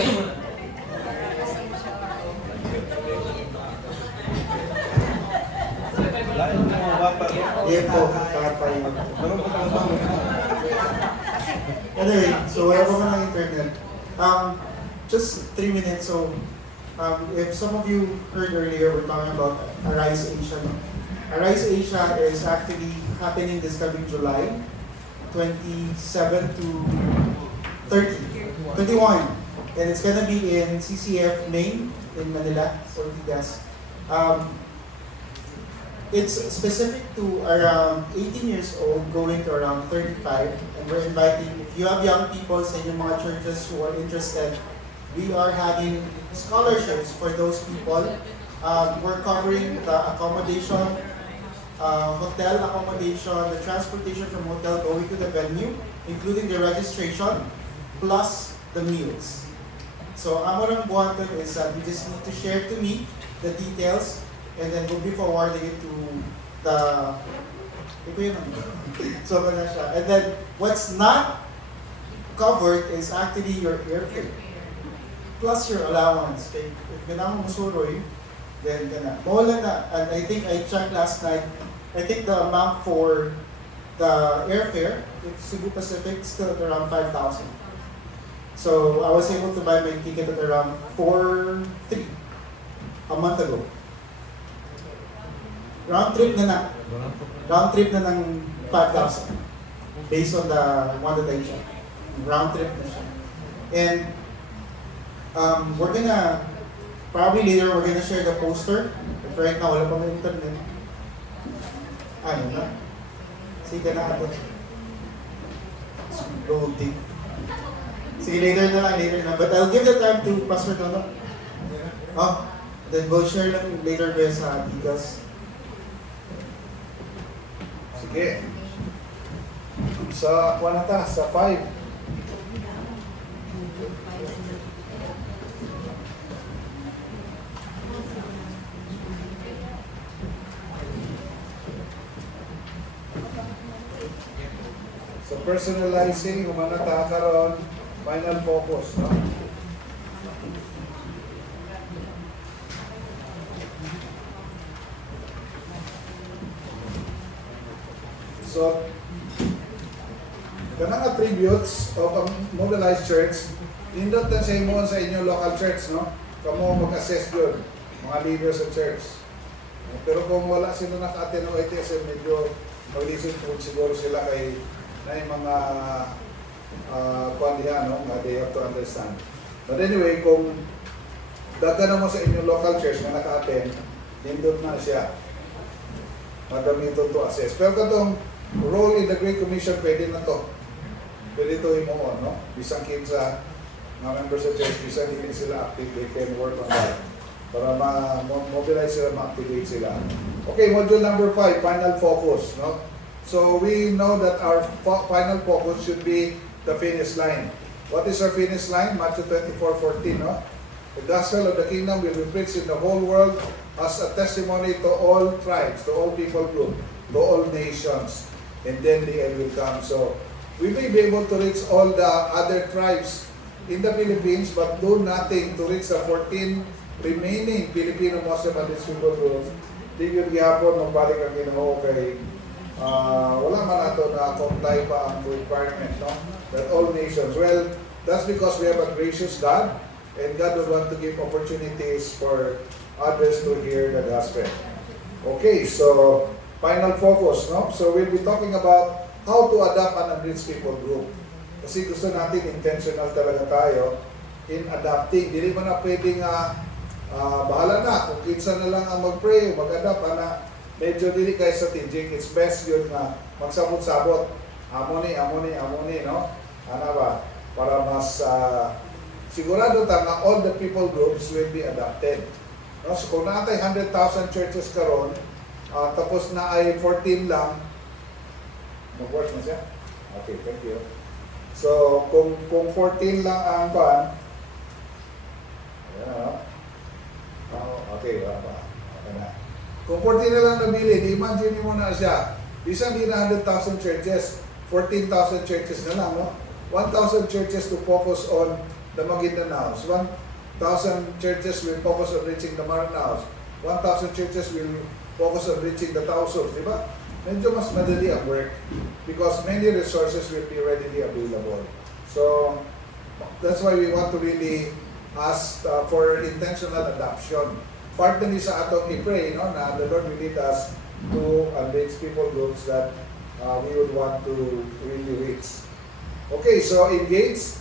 Iya po, tatay. Anyway, so wala pa man ang internet. Just 3 minutes. So, if some of you heard earlier, we're talking about Arise Asia. No? Arise Asia is actually happening this coming July 27 to 30, 21. And it's gonna be in CCF Main in Manila, Ortigas. It's specific to around 18 years old going to around 35. And we're inviting, if you have young people sa inyong mga churches who are interested, we are having scholarships for those people. We're covering the accommodation, hotel accommodation, the transportation from hotel going to the venue, including the registration, plus the meals. So, ang unang buhaton is you just need to share to me the details, and then we'll be forwarding it to the... So, siya. And then, what's not covered is actually your airfare, plus your allowance. Okay? If ganang musuroy, then gana. Mawala na. And I think I checked last night, I think the amount for the airfare, Cebu Pacific, still at around 5,000. So, I was able to buy my ticket at around 4,300 a month ago. Round trip na ng 5,000 based on the one that I checked. Round trip na siya. And we're gonna, probably later we're gonna share the poster. But right now, wala pa may internet. Ano na? Sige na ako. Loading. Sige, later na. But I'll give the time to Pastor Dono. Oh, then we'll share lang later guys sa Adidas. Sige. Sa kuwanata, sa 5. So personalizing, kumanata karon, final focus, no? So, kanang attributes of a mobilized church, indot na sa imo sa inyong local church, no? Kamo mag-assess yun, mga leaders sa church. Pero kung wala sila naka-attend ng ITSM, medyo mag-listen po siguro sila kay na yung mga kwandihan, no? They have to understand. But anyway, kung daga naman sa inyong local church na naka-attend, indot na siya. Magamiton to assess. Pero katong role in the Great Commission, pwede na to. Pwede to imo, no? Bisang kinsa mga members of church, bisang hindi sila active, they can work on that. Para ma-mobilize sila, ma-activate sila. Okay, module number 5, final focus, no? So we know that our final focus should be the finish line. What is our finish line? Matthew 24:14, no? The gospel of the kingdom will be preached in the whole world as a testimony to all tribes, to all people group, to all nations. And then the end will come. So, we may be able to reach all the other tribes in the Philippines, but do nothing to reach the 14 remaining Filipino Muslim and people groups. Di yun gihapon, magbalik ang Ginoo kay wala man nato na comply pa ang requirement, no? That all nations. Well, that's because we have a gracious God, and God would want to give opportunities for others to hear the gospel. Okay, so final focus, no? So we'll be talking about how to adapt an unreached people group. Kasi gusto natin intentional talaga tayo in adapting. Hindi man na pwedeng bahala na kung kinsa na lang ang mag-pray o mag-adapt, medyo dili kayo strategic. It's best yun na magsabot-sabot. Amoni, no? Ano ba? Para mas sigurado tanga all the people groups will be adapted. No? So kung naatay 100,000 churches karon, tapos na ay 14 lang, mag-work na siya? Okay, thank you. So, kung 14 lang ang pan, ayan, okay, okay na. Kung 14 na lang nabili, imagine mo na siya, isang di na 100,000 churches, 14,000 churches na lang, no? 1,000 churches to focus on the Magindanaos. 1,000 churches will focus on reaching the Maranaos. 1,000 churches will focus on reaching the Tausug, di ba? Medyo mas madali ang work because many resources will be readily available. So, that's why we want to really ask for intentional adoption. Part na ni sa atong i-pray, no, na the Lord will lead us to reach people groups that we would want to really reach. Okay, so engage.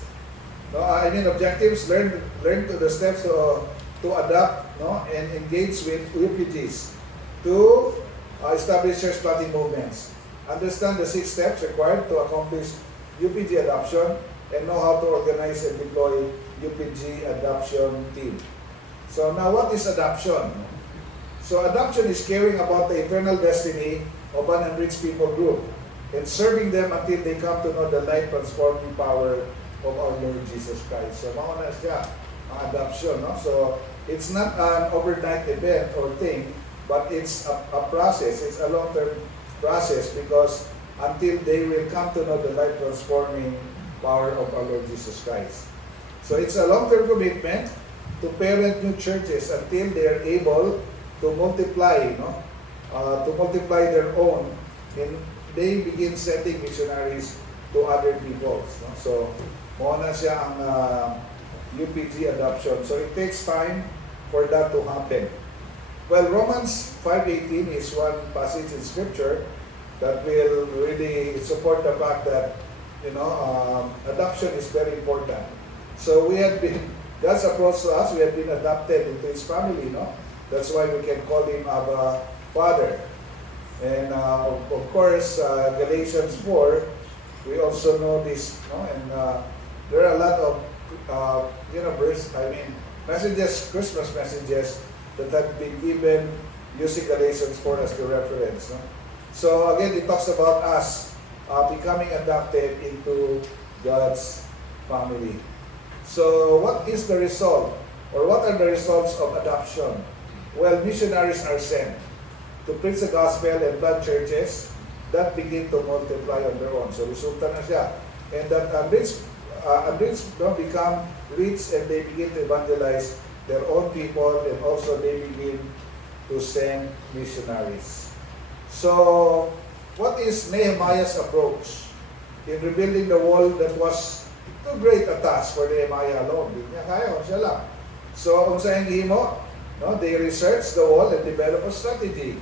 No, objectives. Learn to the steps to adapt, no, and engage with UPGs to establish church planting movements. Understand the 6 steps required to accomplish UPG adoption and know how to organize and deploy UPG adoption team. So now, what is adoption? So adoption is caring about the eternal destiny of an unreached people group and serving them until they come to know the life-transforming power of our Lord Jesus Christ. So mauna siya ang adoption, no? So it's not an overnight event or thing, but it's a process. It's a long-term process because until they will come to know the life-transforming power of our Lord Jesus Christ. So it's a long-term commitment to parent new churches until they are able to multiply, to multiply their own, and they begin sending missionaries to other peoples. No? So, muna siya ang UPG adoption. So, it takes time for that to happen. Well, Romans 5:18 is one passage in Scripture that will really support the fact that, adoption is very important. So, God's approach to us, we have been adopted into His family, no? That's why we can call Him Abba Father. And of course, Galatians 4, we also know this, no? And there are a lot of, messages, Christmas messages that have been given using Galatians 4 as the reference, no? So again, it talks about us becoming adopted into God's family. So what is the result? Or what are the results of adoption? Well, missionaries are sent to preach the gospel and plant churches that begin to multiply on their own. So resulta na siya. And that unreached become rich and they begin to evangelize their own people, and also they begin to send missionaries. So what is Nehemiah's approach in rebuilding the wall that was too great a task for Nehemiah alone? Hindi niya kaya, siya lang. So, unsa ang gihimo? No, they research the wall and develop a strategy.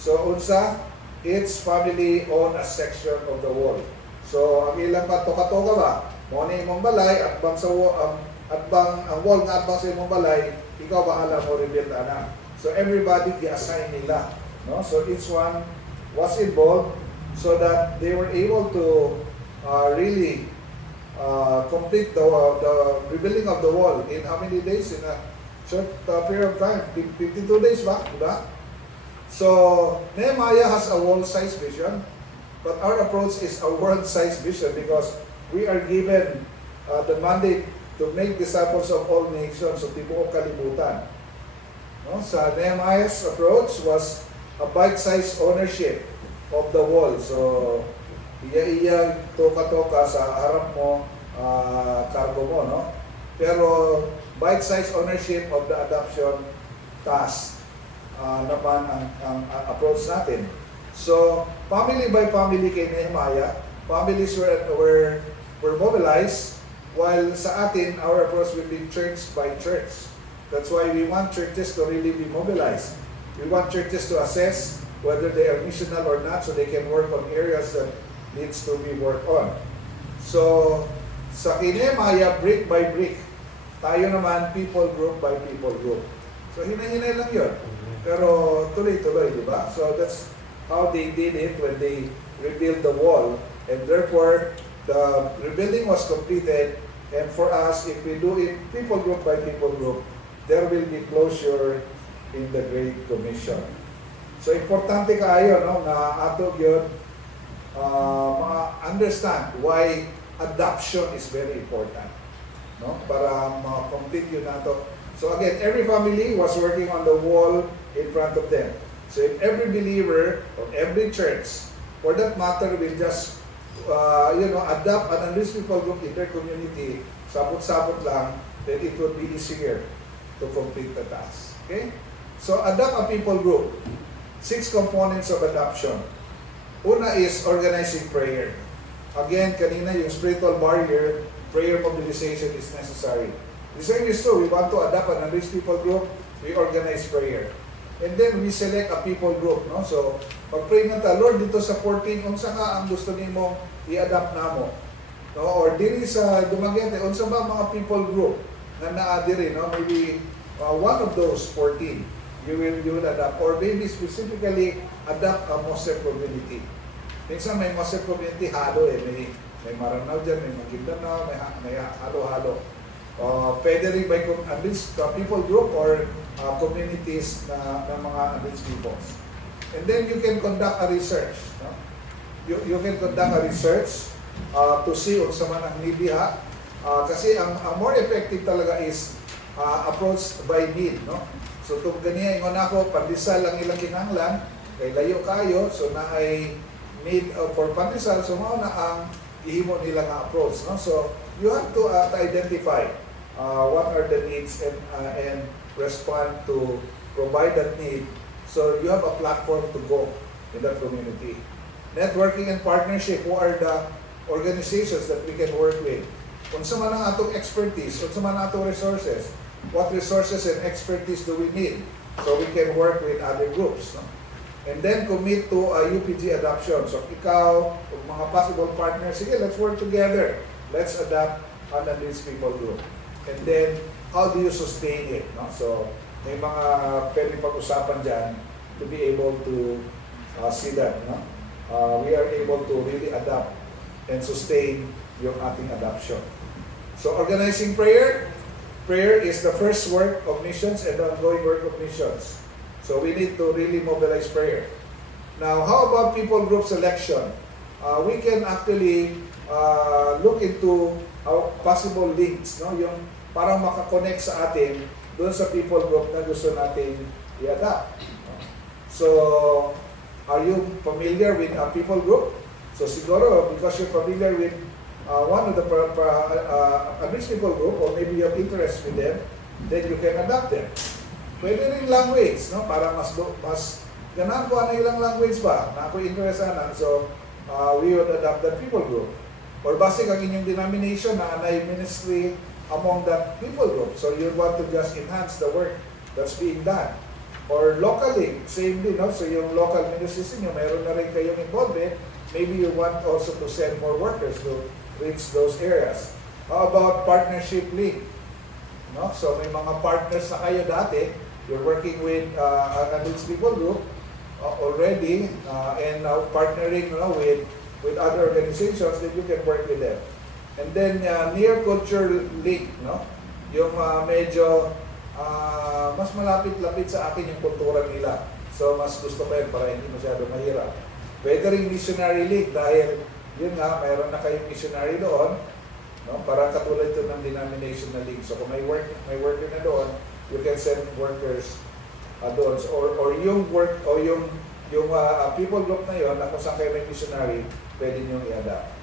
So, unsa, each family own a section of the wall. So, ang ilang pa, toka-toka ba? Mo ni imong balay, at bang ang wall nga at bang sa imong balay, ikaw bahala mo rebuild ana. So, everybody gi-assign nila. No? So, each one was involved so that they were able to really complete the rebuilding of the wall in how many days? In a short period of time, 52 days ba? Diba? So, Nehemiah has a wall-sized vision, but our approach is a world-sized vision because we are given the mandate to make disciples of all nations of tibuok kalibutan. No? So, Nehemiah's approach was a bite-sized ownership of the wall. So, iya toka-toka sa harap mo, cargo mo, no? Pero bite-sized ownership of the adoption task naman ang approach natin. So, family by family kay Nehemiah, families were mobilized, while sa atin, our approach will be church by church. That's why we want churches to really be mobilized. We want churches to assess whether they are missional or not so they can work on areas that needs to be worked on. So, sa Nehemiah, brick by brick. Tayo naman, people group by people group. So, hinay-hinay lang yun. Pero tuloy-tuloy, di ba? So, that's how they did it when they rebuilt the wall. And therefore, the rebuilding was completed. And for us, if we do it people group by people group, there will be closure in the Great Commission. So, importante kaayo, no, na ato yun, understand why adoption is very important, no? Para ma-complete yun nato. So again, every family was working on the wall in front of them. So if every believer or every church, for that matter, will just adopt an unreached people group in their community, sabot-sabot lang, then it would be easier to complete the task. Okay? So, adopt a people group. 6 components of adoption. Una is organizing prayer. Again, kanina yung spiritual barrier, prayer mobilization is necessary. The same is true. We want to adopt an unreached people group, we organize prayer. And then we select a people group. No? So, pag-pray na ta, Lord, dito sa 14, unsa ka ang gusto nimo i-adapt na mo? No? Or diri sa Dumaguete, unsa ba mga people group na naa-diri? No? Maybe one of those 14 you will adapt. Or maybe specifically adapt a Muslim community. Minsan may Muslim community halo may Maranao dyan, may Maguindanao, may halo-halo. Pwede rin by at least people group or communities na mga unreached peoples. And then you can conduct a research. No? You can conduct a research to see unsa man ang need diha. Kasi ang more effective talaga is approach by need. No? So kung ganiya ingon ako, pandesal ang ilang kinahanglan, kay layo kayo, so na ay need for pandesal, so mao na ang ihimo nila nga approach. No? So you have to identify what are the needs and respond to provide that need. So you have a platform to go in that community. Networking and partnership, who are the organizations that we can work with? Unsa man ang atong expertise, unsa man ang atong resources, what resources and expertise do we need so we can work with other groups. No? And then commit to a UPG adoption. So ikaw, mga possible partners, sige, let's work together. Let's adopt an unreached people group. And then, how do you sustain it? No? So, may mga pwede pag-usapan dyan to be able to see that. No? We are able to really adapt and sustain yung ating adoption. So, organizing prayer. Prayer is the first work of missions and the ongoing work of missions. So, we need to really mobilize prayer. Now, how about people group selection? We can actually look into possible links, no? Yung parang makakonect sa atin doon sa people group na gusto natin i-adapt. So, are you familiar with a people group? So, siguro, because you're familiar with one of the unreached people group, or maybe you have interest with them, then you can adapt them. Pwede rin language, no? Para mas ganaan ko ano ilang language ba na ako interesanan. So, we would adapt that people group. Or basic ang inyong denomination na anay ministry among that people group. So you want to just enhance the work that's being done. Or locally, same din, no? So yung local ministries niyo, meron na rin kayong involvement. Maybe you want also to send more workers to reach those areas. How about partnership link? No? So may mga partners na kayo dati, you're working with an unreached people group already and now partnering with other organizations that you can work with them. And then near culture link, no? Yung medyo mas malapit-lapit sa akin yung kultura nila. So mas gusto ko yun para hindi masyado mahirap. Pwede rin missionary link dahil yun nga, mayroon na kayong missionary doon, no? Para katulad ito ng denominational link. So kung may worker na doon, you can send workers doon. So, or yung work o yung people group na yun, na kung saan kayo may missionary, pwede nyo i-adapt.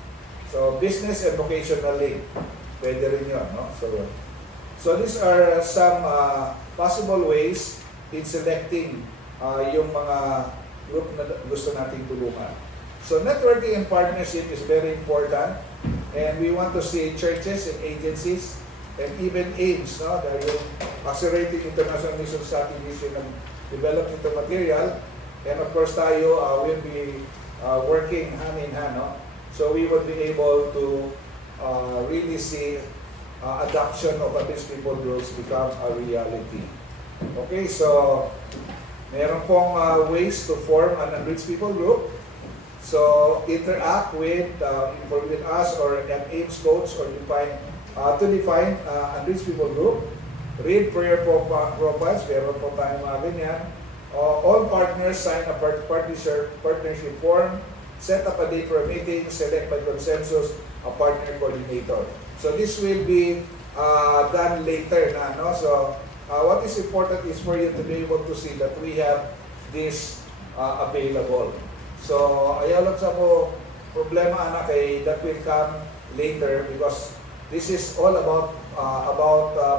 So, business and vocational link, pwede rin yun. No? So these are some possible ways in selecting yung mga group na gusto nating tulungan. So networking and partnership is very important, and we want to see churches and agencies and even AIMS, no? Dahil yung Accelerating International Mission Strategies yung develop nito material, and of course tayo will be working hand in hand. No? So we would be able to really see adoption of unreached people groups become a reality. Okay, so meron pong ways to form an unreached people group. So interact with us or an AIMS coach or to define unreached people group. Read prayer profiles, meron po tayong mga ganyan. All partners sign a partnership form, set up a date for a meeting, select by consensus a partner coordinator. So this will be done later na, no? So what is important is for you to be able to see that we have this available. So ayaw lang sa mo problema anak that will come later because this is all about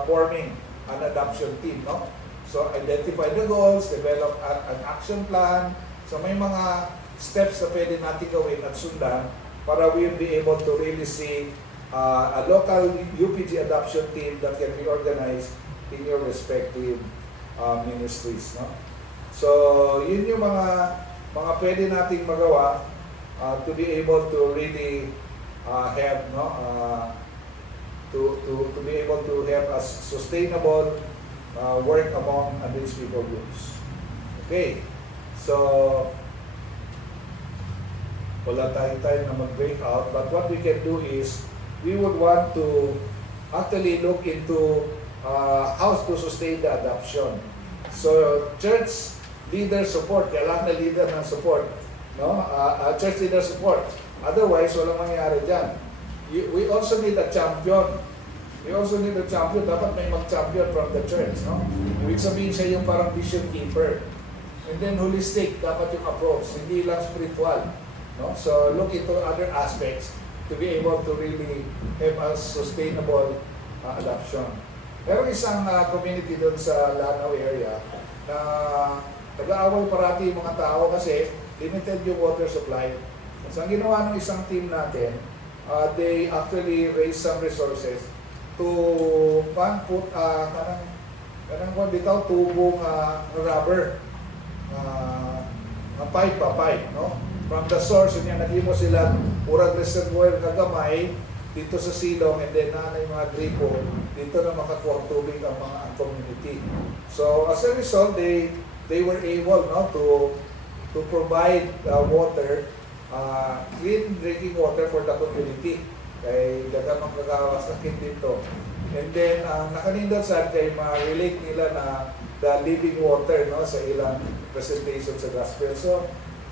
forming an adoption team, no? So identify the goals, develop an action plan. So may mga steps na pwede natin gawin at sundan para we'll be able to really see a local UPG adoption team that can be organized in your respective ministries, no? So yun yung mga pwede nating magawa to be able to really have, no, to be able to have a sustainable work among these people groups. Okay, so wala tayong time na mag-break out, but what we can do is we would want to actually look into how to sustain the adoption. So church leader support, kailangan na leader ng support, no? Church leader support. Otherwise, walang mangyayari dyan. We also need a champion. We also need a champion. Dapat may mag-champion from the church, no? Ibig sabihin siya yung parang vision keeper. And then holistic, dapat yung approach, hindi lang spiritual, no? So look into other aspects to be able to really have a sustainable adoption. Meron isang community doon sa Lanao area na nag-aaway parati yung mga tao kasi limited yung water supply. So ang ginawa ng isang team natin, they actually raise some resources to put kanang bitaw tubong rubber pipe, no? From the source niya nagimo sila urang reservoir kagamay dito sa silong, and then nanay mga gripo dito na makakuha tubig ang mga community. So as a result, they were able, no, to provide water, clean drinking water for the community. Kay daga magkakawasakit dito. And then nakanindot sa kay ma-relate nila na the living water, no, sa ilang presentation sa gospel. So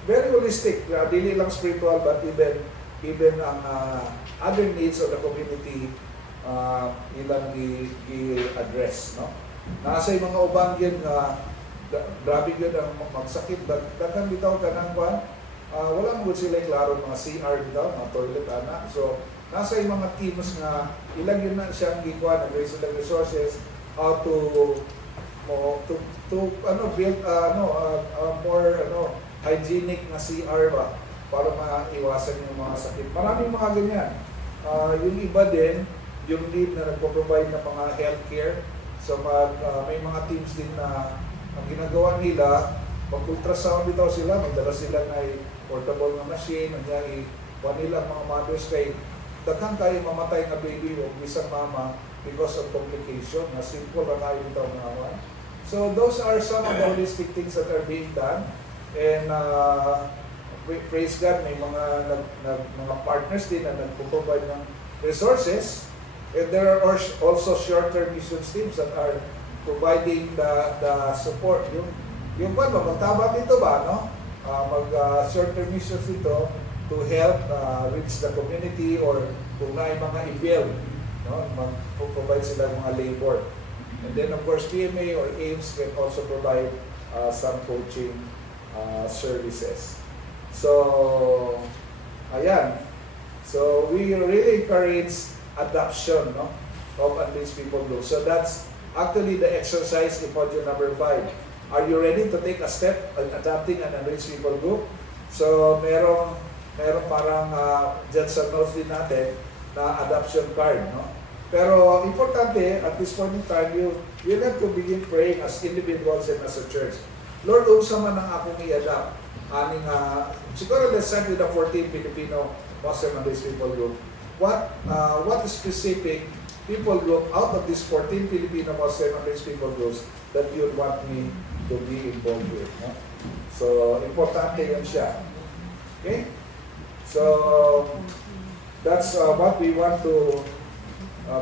very holistic, dili lang spiritual, but even ang other needs of the community ilang i-address, no? Nasa yung mga ubang yun na grabe yun ang magsakit, dagan bitaw ka ng walang good sila klaro mga CR bitaw, mga toilet ana. So nasa yung mga teams nga ilang yun na siyang gikuha, nag-raise sila resources how to build more hygienic na CR ba para maiwasan yung mga sakit. Maraming mga ganyan. Yung iba din, yung lead na nagpo-provide ng mga healthcare. So may mga teams din na ang ginagawa nila, mag-ultrasound bitaw sila, magdala sila ng portable na machine, nangyari, nila ang mga mothers kay daghang kayo mamatay na baby o isang mama because of complication na simple na kayo bitaw mga. So those are some of the holistic things that are being done, and praise God, may mga partners din na nagpo-provide ng resources, and there are also short-term mission teams that are providing the support. Yung magtaba dito ba, no? Short-term missions dito to help reach the community, or kung na mga i-build, no? Mag-provide sila ng mga labor. And then of course PMA or AIMS can also provide some coaching services. So ayan, so we really encourage adoption, no, of unreached people group. So that's actually the exercise in module number 5. Are you ready to take a step in adopting an unreached people group? So meron parang dyan sa notes din natin na adoption card, no? Pero importante, at this point in time, you have to begin praying as individuals and as a church. Lord, unsa man ang akong i-adopt? Siguro let's start with the 14 Filipino Muslim and these people group. What specific people group out of these 14 Filipino Muslim and these people groups that you would want me to be involved with? No? So, importante yun siya. Okay? So, that's what we want to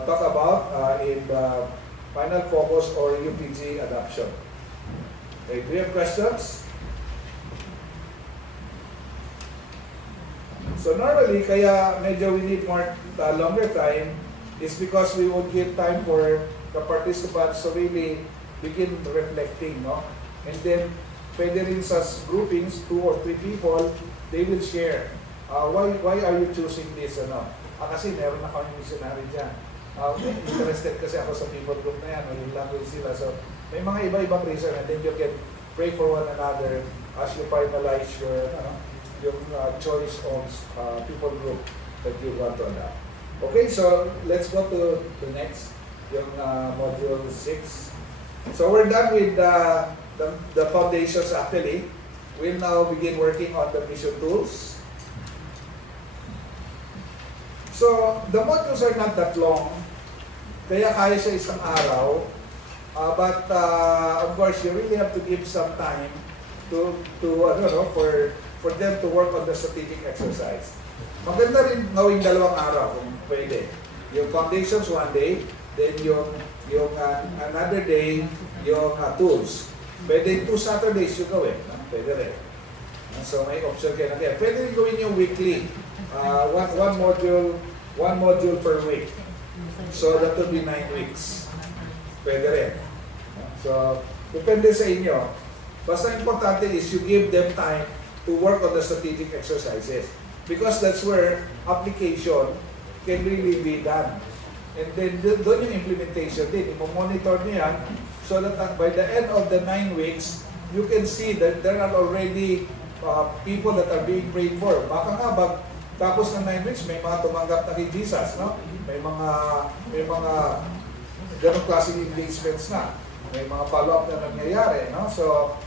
talk about in the final focus or UPG adoption. Okay, do you have questions? So normally, kaya medyo we need more longer time is because we would give time for the participants to really begin reflecting, no? And then, pwede rin sa groupings, 2 or 3 people, they will share. Why are you choosing this, ano? Kasi meron na kami missionary dyan. Interested kasi ako sa people group na yan, yung language sila. So, may mga iba-ibang reason and then you can pray for one another as you finalize yung choice of people group that you want to adopt. Okay, so let's go to the next, yung module 6. So we're done with the foundations actually. We'll now begin working on the mission tools. So the modules are not that long, kaya kaya sa isang araw. But of course, you really have to give some time for them to work on the strategic exercise. Maganda rin gawing 2 araw kung pwede. Yung foundations 1 day, then yung another day, yung tools. Pwede 2 Saturdays yung gawin. Pwede rin. So may option kayo na kaya. Pwede rin gawin yung weekly. One module per week. So that would be 9 weeks. Pwede rin. So, depende sa inyo. Basta importante is you give them time to work on the strategic exercises. Because that's where application can really be done. And then doon yung implementation din. I-monitor niyo yan so that by the end of the 9 weeks, you can see that there are already people that are being prayed for. Baka nga, tapos ng 9 weeks, may mga tumanggap na kay Jesus, no? May mga ganong klaseng engagements na. May mga follow-up na nangyayari, no? So,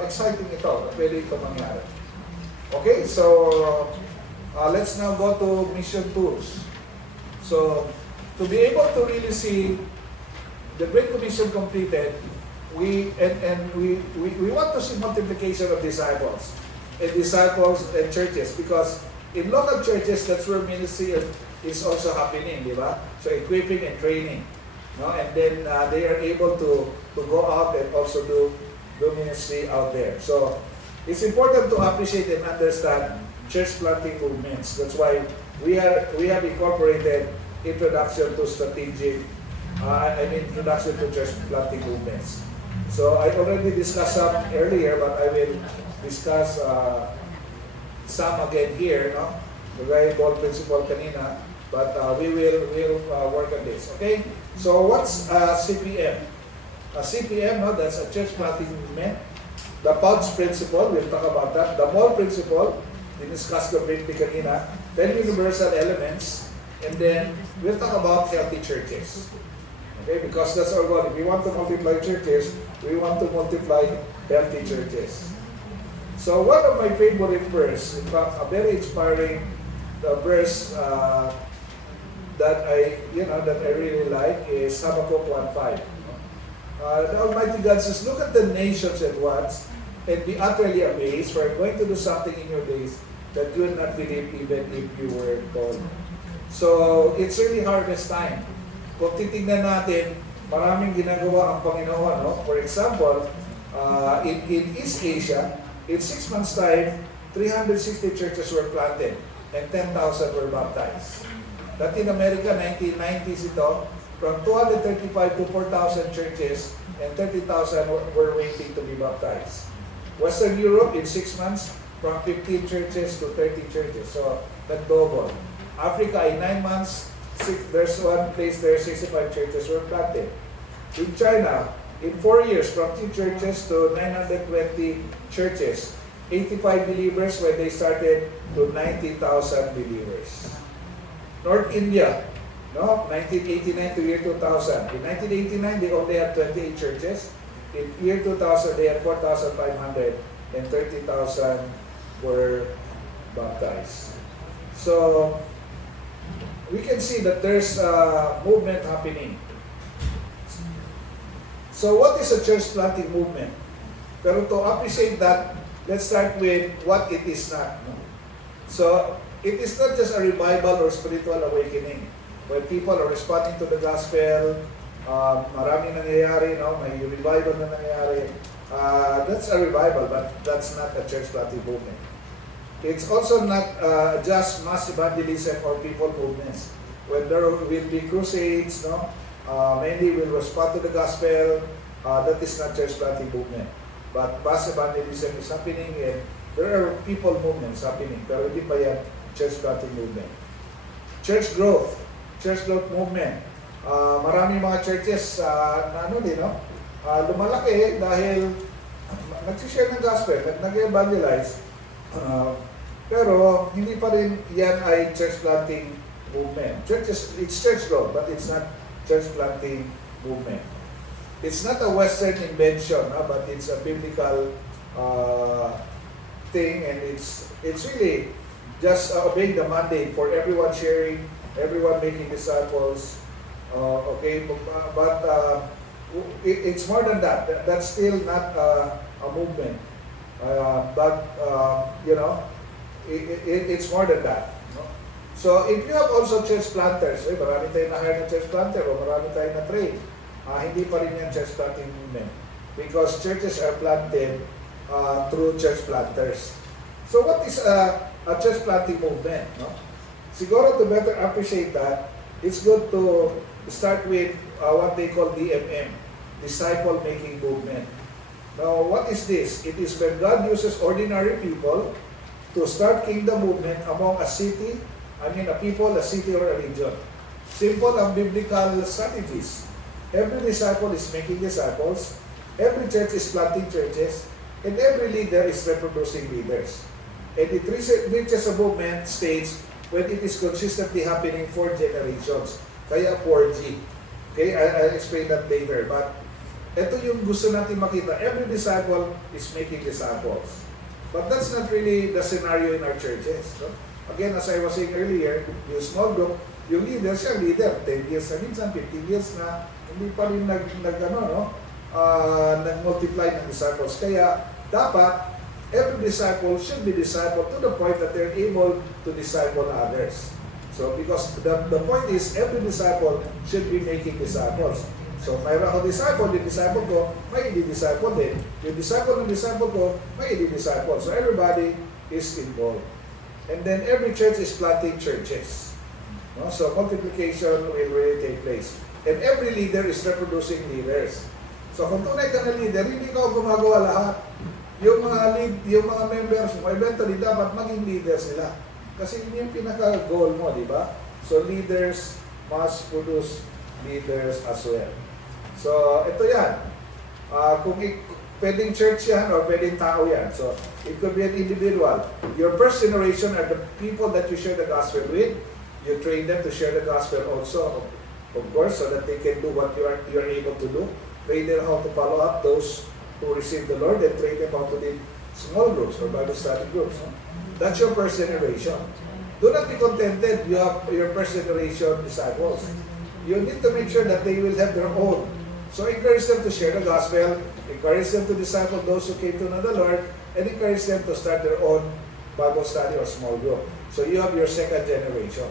exciting ito. Pwede ito mangyari. Okay, so let's now go to mission tools. So, to be able to really see the Great Commission completed, we want to see multiplication of disciples and churches, because in local churches, that's where ministry is also happening, di ba? So, equipping and training. No? And then they are able to go out and also do ministry out there. So, it's important to appreciate and understand church planting movements. That's why we have incorporated introduction to introduction to church planting movements. So, I already discussed some earlier, but I will discuss some again here, no? The very ball principle kanina, but we'll work on this, okay? So what's CPM? CPM, no, that's a church planting movement. The PODS principle, we'll talk about that. The MOL principle, discuss ko briefly kanina. 10 universal elements, and then we'll talk about healthy churches. Okay, because that's our goal. If we want to multiply churches, we want to multiply healthy churches. So one of my favorite verse, in fact, a very inspiring verse that I really like is Habakkuk 1:5. The Almighty God says, "Look at the nations at once and be utterly amazed, for I'm going to do something in your days that you will not believe even if you were told." So it's really harvest time. Kung titignan natin, maraming ginagawa ang Panginoon. No? For example, in East Asia, in 6 months' time, 360 churches were planted and 10,000 were baptized. Latin America, 1990s ito, from 235 to 4,000 churches and 30,000 were waiting to be baptized. Western Europe, in 6 months, from 15 churches to 30 churches. So, nag-double. Africa, in 9 months, there's one place there, 65 churches were planted. In China, in 4 years, from 2 churches to 920 churches. 85 believers when they started to 90,000 believers. North India, no, 1989 to year 2000. In 1989, they only had 28 churches. In year 2000, they had 4,500 and 30,000 were baptized. So, we can see that there's a movement happening. So, what is a church planting movement? Pero to appreciate that, let's start with what it is not. No? So, it is not just a revival or spiritual awakening. When people are responding to the gospel, maraming nangyayari, no? May revival na nangyayari. That's a revival, but that's not a church planting movement. It's also not just mass evangelism or people movements. When there will be crusades, no, many will respond to the gospel. That is not church planting movement. But mass evangelism is happening, and there are people movements happening. Pero hindi pa yan church planting movement. church growth movement. Maraming mga churches na ano din, no? Lumalaki dahil nagsishare ng gospel, nag-evangelize, pero hindi pa rin yan ay church planting movement. It's church growth, but it's not church planting movement. It's not a Western invention, but it's a biblical thing, and it's really just obeying the mandate for everyone sharing, everyone making disciples. Okay, but it's more than that. That's still not a movement. But you know, it's more than that. No? So if you have also church planters, marami tayong na-hire na church planter o marami tayong na-train, hindi pa rin yan church planting movement. Because churches are planted through church planters. So what is a church planting movement? No? Siguro to better appreciate that, it's good to start with what they call DMM, Disciple Making Movement. Now, what is this? It is when God uses ordinary people to start kingdom movement among a people, a city, or a region. Simple ang biblical strategies. Every disciple is making disciples, every church is planting churches, and every leader is reproducing leaders. And it reaches a movement stage when it is consistently happening for generations. Kaya 4G. Okay, I'll explain that later. But ito yung gusto natin makita. Every disciple is making disciples. But that's not really the scenario in our churches. No? Again, as I was saying earlier, yung small group, yung leader, siya leader. 10 years na minsan, 15 years na, hindi pa rin nag-multiply ng disciples. Kaya, dapat, every disciple should be disciple to the point that they're able to disciple others. So, because the point is, every disciple should be making disciples. So, mayroon ako disciple, yung disciple ko, may i-disciple din. Yung disciple ng disciple ko, may i-disciple. So, everybody is involved. And then, every church is planting churches. No? So, multiplication will really take place. And every leader is reproducing leaders. So, kung tunay ka na leader, hindi ka gumagawa lahat. Yung mga members mo, eventually dapat maging leader sila. Kasi yun yung pinaka-goal mo, di ba? So, leaders must produce leaders as well. So, ito yan. Pwedeng church yan or pwedeng tao yan. So, it could be an individual. Your first generation are the people that you share the gospel with. You train them to share the gospel also, of course, so that they can do what you are able to do. Train them how to follow up those who receive the Lord, and train them how to lead small groups or Bible study groups. That's your first generation. Do not be contented you have your first generation disciples. You need to make sure that they will have their own. So encourage them to share the gospel, encourage them to disciple those who came to know the Lord, and encourage them to start their own Bible study or small group. So you have your second generation.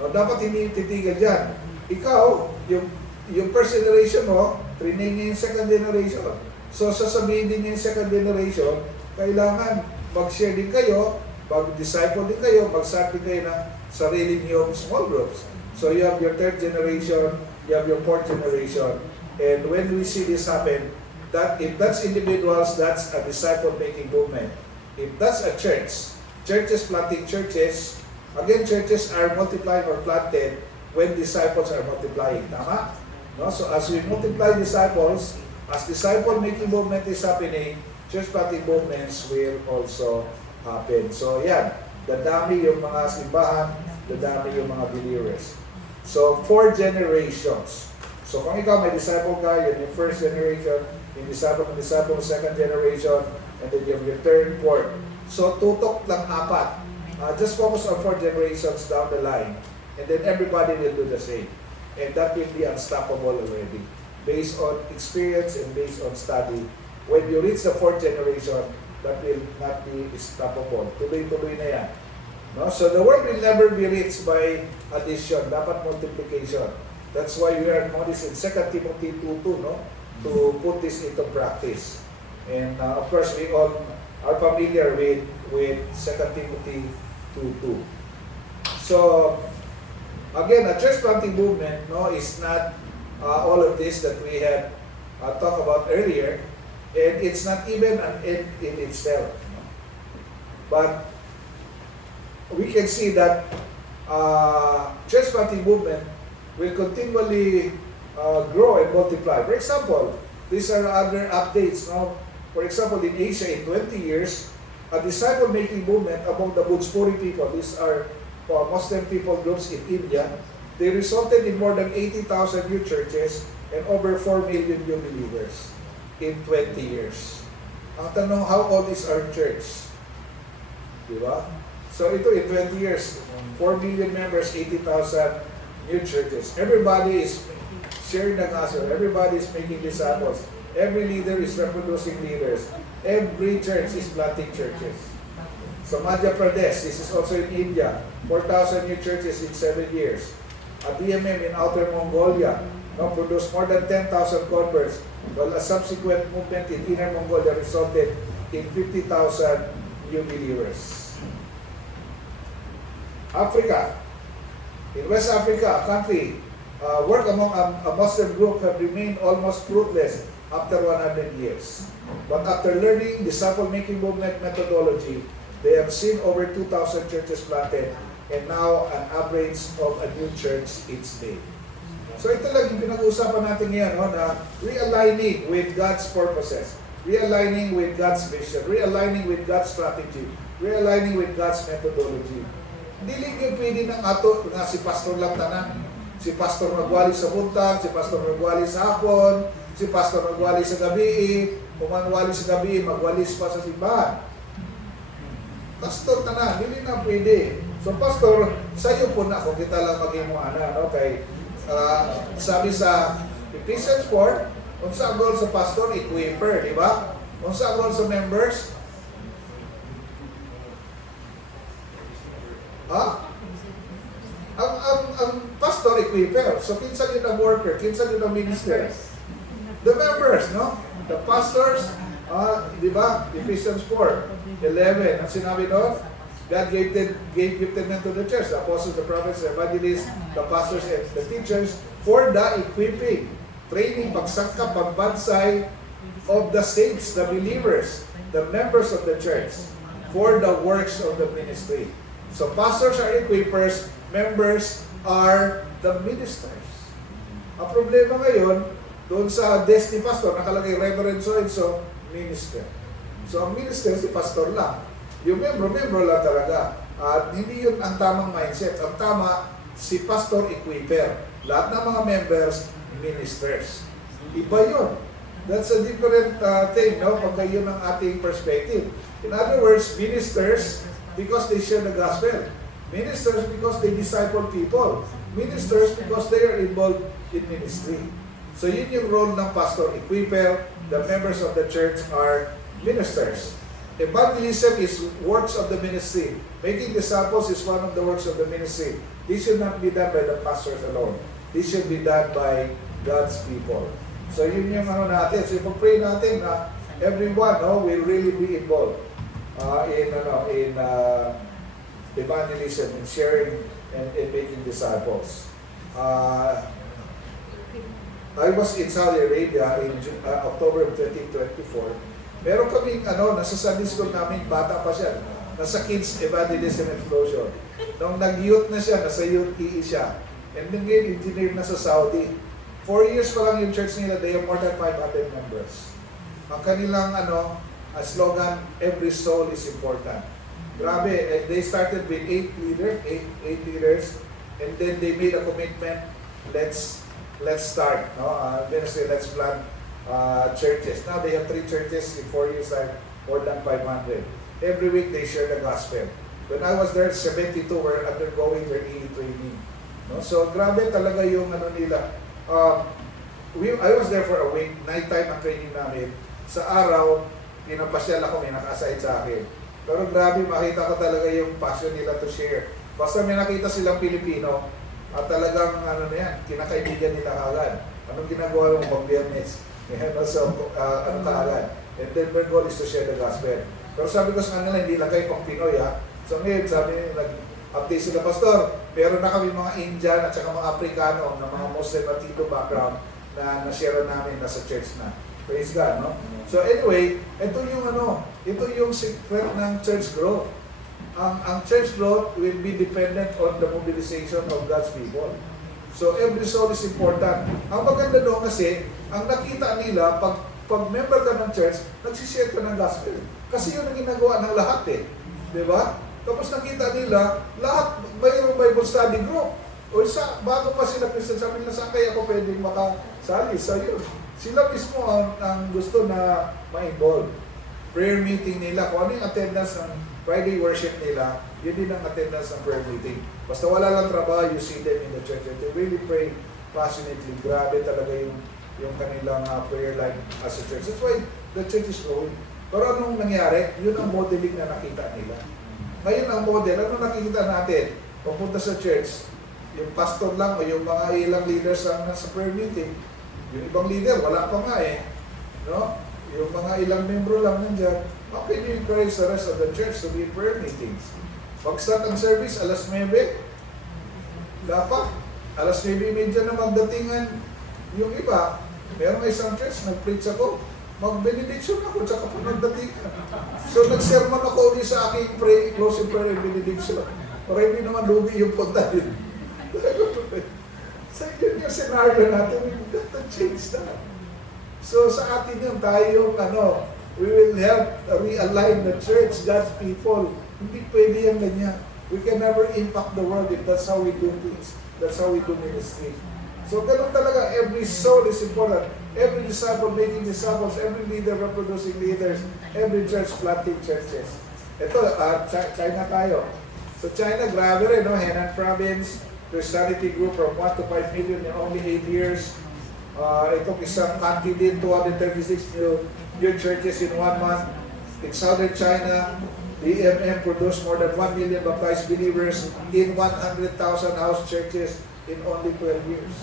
Now, dapat hindi titigil dyan. Ikaw, yung first generation mo, training niya yung second generation. So sasabihin din niya yung second generation, kailangan mag-share din kayo, mag-disciple din kayo, mag-start din kayo ng sarili niyong small groups. So you have your third generation, you have your fourth generation, and when we see this happen, that if that's individuals, that's a disciple-making movement. If that's a church, churches planting churches, again, churches are multiplying or planted when disciples are multiplying. Tama? No? So as we multiply disciples, as disciple-making movement is happening, church planting movements will also happen. So yan, dadami yung mga simbahan, dadami yung mga believers. So 4 generations. So kung ikaw may disciple ka, yun yung first generation, yung disciple, second generation, and then you have your third, fourth. So tutok lang 4. Just focus on 4 generations down the line, and then everybody will do the same. And that will be unstoppable already. Based on experience and based on study. When you reach the 4th generation, that will not be stoppable. Tuloy-tuloy na yan. No? So the world will never be reached by addition. Dapat multiplication. That's why we are noticed in 2 Timothy 2:2, no? To put this into practice. And of course, we all are familiar with 2 Timothy 2:2. So, again, a church planting movement, no, is not all of this that we have talked about earlier, and it's not even an end in itself. No? But we can see that church planting movement will continually grow and multiply. For example, these are other updates. No? For example, in Asia, in 20 years, a disciple-making movement among the Bhojpuri people, these are Muslim people groups in India, they resulted in more than 80,000 new churches and over 4 million new believers in 20 years. Ang tanong, how old is our church? Diba? So ito, in 20 years, 4 million members, 80,000 new churches. Everybody is sharing the gospel. Everybody is making disciples. Every leader is reproducing leaders. Every church is planting churches. So Madhya Pradesh, this is also in India, 4,000 new churches in 7 years. A DMM in Outer Mongolia produced more than 10,000 converts, while a subsequent movement in Inner Mongolia resulted in 50,000 new believers. Africa. In West Africa, a country, work among a Muslim group have remained almost fruitless after 100 years. But after learning disciple-making movement methodology, they have seen over 2,000 churches planted and now an average of a new church each day. So ito lang yung pinag-uusapan natin ngayon, no, na realigning with God's purposes, realigning with God's vision, realigning with God's strategy, realigning with God's methodology. Hindi lang yung pwede ng ato na si pastor lang tanan. Si pastor magwali sa buntag, si pastor magwali sa hapon, si pastor magwali sa gabi, kumanwali sa gabi, magwalis pa sa simbahan. Pastor tanan, hindi na pwede. So pastor, sa'yo po na kung kita lang maging mo no? Kay sabi sa Ephesians 4, unsa ang goal sa pastor, equiper, di ba? Unsa ang goal sa members? Ang pastor equiper. So kinsa yun ang worker, kinsa yun ang minister? The members, no? The pastors, di ba? Ephesians 4:11. Ang sinabi doon, God gave gifted men to the church, the apostles, the prophets, the evangelists, the pastors, and the teachers for the equipping, training, pagsangka, pagbansay of the saints, the believers, the members of the church, for the works of the ministry. So pastors are equippers, members are the ministers. Ang problema ngayon, doon sa desk ni pastor, nakalagay Reverend so-and-so, minister. So ang minister, si pastor lang. Yung membro lang talaga. At hindi yun ang tamang mindset. Ang tama, si pastor equiper. Lahat ng mga members, ministers. Iba yun. That's a different thing, no? Pagka yun ang ating perspective. In other words, ministers, because they share the gospel. Ministers, because they disciple people. Ministers, because they are involved in ministry. So yun yung role ng pastor equiper. The members of the church are ministers. Evangelism is works of the ministry. Making disciples is one of the works of the ministry. This should not be done by the pastors alone. This should be done by God's people. So yun yung natin. So pag-pray natin na everyone will really be involved in evangelism, in sharing and making disciples. I was in Saudi Arabia in October of 2024. Meron kaming nasa Sunday school namin, bata pa siya, nasa Kids Evangelism Explosion. Nung nag-youth na siya, nasa youth PE siya. And then ngayon, engineer na sa Saudi. 4 years pa lang yung church nila, they have more than 500 members. Ang kanilang slogan, every soul is important. Grabe, they started with 8 leaders, and then they made a commitment, let's start, ministry, let's plant churches. Now they have 3 churches in 4 years time, more than 500. Every week they share the gospel. When I was there, 72 were undergoing their EE training. No? So grabe talaga yung nila. I was there for a week, nighttime ang training namin. Sa araw, pinapasyal ako, may naka-aside sa akin. Pero grabe, makita ko talaga yung passion nila to share. Basta may nakita silang Pilipino, at talagang kinakaibigan nila agad. Anong ginagawa mo pag-Biyernes? Kaagad. And then their goal is to share the gospel. Pero sabi ko sa kanila, hindi lang kayo pang Pinoy So ngayon, sabi nila, nag-update sila, Pastor, meron na kami mga Indian at saka mga Afrikano na mga Muslim Latino background na na-share namin nasa church na. Praise God, no? So anyway, ito yung secret ng church growth. ang church growth will be dependent on the mobilization of God's people. So every soul is important. Ang maganda doon kasi, ang nakita nila, pag member ka ng church, nagsishare ka ng gospel. Kasi yun ang ginagawa ng lahat eh. Di ba? Tapos nakita nila, lahat mayroong Bible study group. O bago pa sila Christian, sabi nila, saan kaya ako pwedeng makasali sa yun? Sila mismo ang gusto na ma-involve. Prayer meeting nila, kung ano yung attendance ng Friday worship nila, yun din ang attendance ng prayer meeting. Basta wala lang trabaho, you see them in the church. They really pray passionately. Grabe talaga yung kanilang prayer life as a church. That's why the church is growing. Pero anong nangyari? Yun ang modeling na nakita nila. Ngayon ang model, ano nakikita natin? Pupunta sa church, yung pastor lang o yung mga ilang leaders ang nasa prayer meeting, yung ibang leader, wala pa nga eh. No? Yung mga ilang membro lang nandyan, how can you encourage the rest of the church to be in prayer meetings? Pag-start ang service, alas 9, dapat, alas 9:30 na magdatingan yung iba. Meron isang church, nag-preach ako, mag-benediction ako, tsaka po nagdatingan. So nag-sermon ako ulit sa aking closing prayer and benediction. Para hindi naman lugi yung punta din. So yun yung scenario natin, we've got to change that. So sa atin yun, tayo we will help realign the church, God's people. Hindi pwede yan ganyan. We can never impact the world if that's how we do things. That's how we do ministry. So ganun talaga, every soul is important. Every disciple making disciples, every leader reproducing leaders, every church planting churches. Ito, China tayo. So China, grabe rin, no? Henan province, Christianity grew from 1 to 5 million in only 8 years. Itong isang country din, 236 new churches in 1 month. In southern China, the EMM produced more than 1 million baptized believers in 100,000 house churches in only 12 years.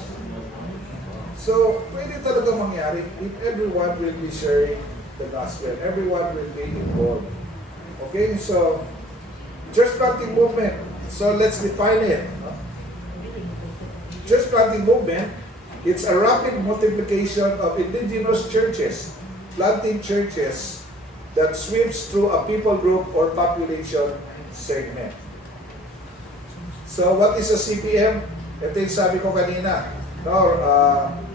So, pwede talaga mangyari if everyone will be sharing the gospel. Everyone will be involved. Okay, so, church planting movement. So, let's define it. Church planting movement, it's a rapid multiplication of indigenous churches, planting churches that sweeps through a people group or population segment. So, what is a CPM? Ito yung sabi ko kanina. No,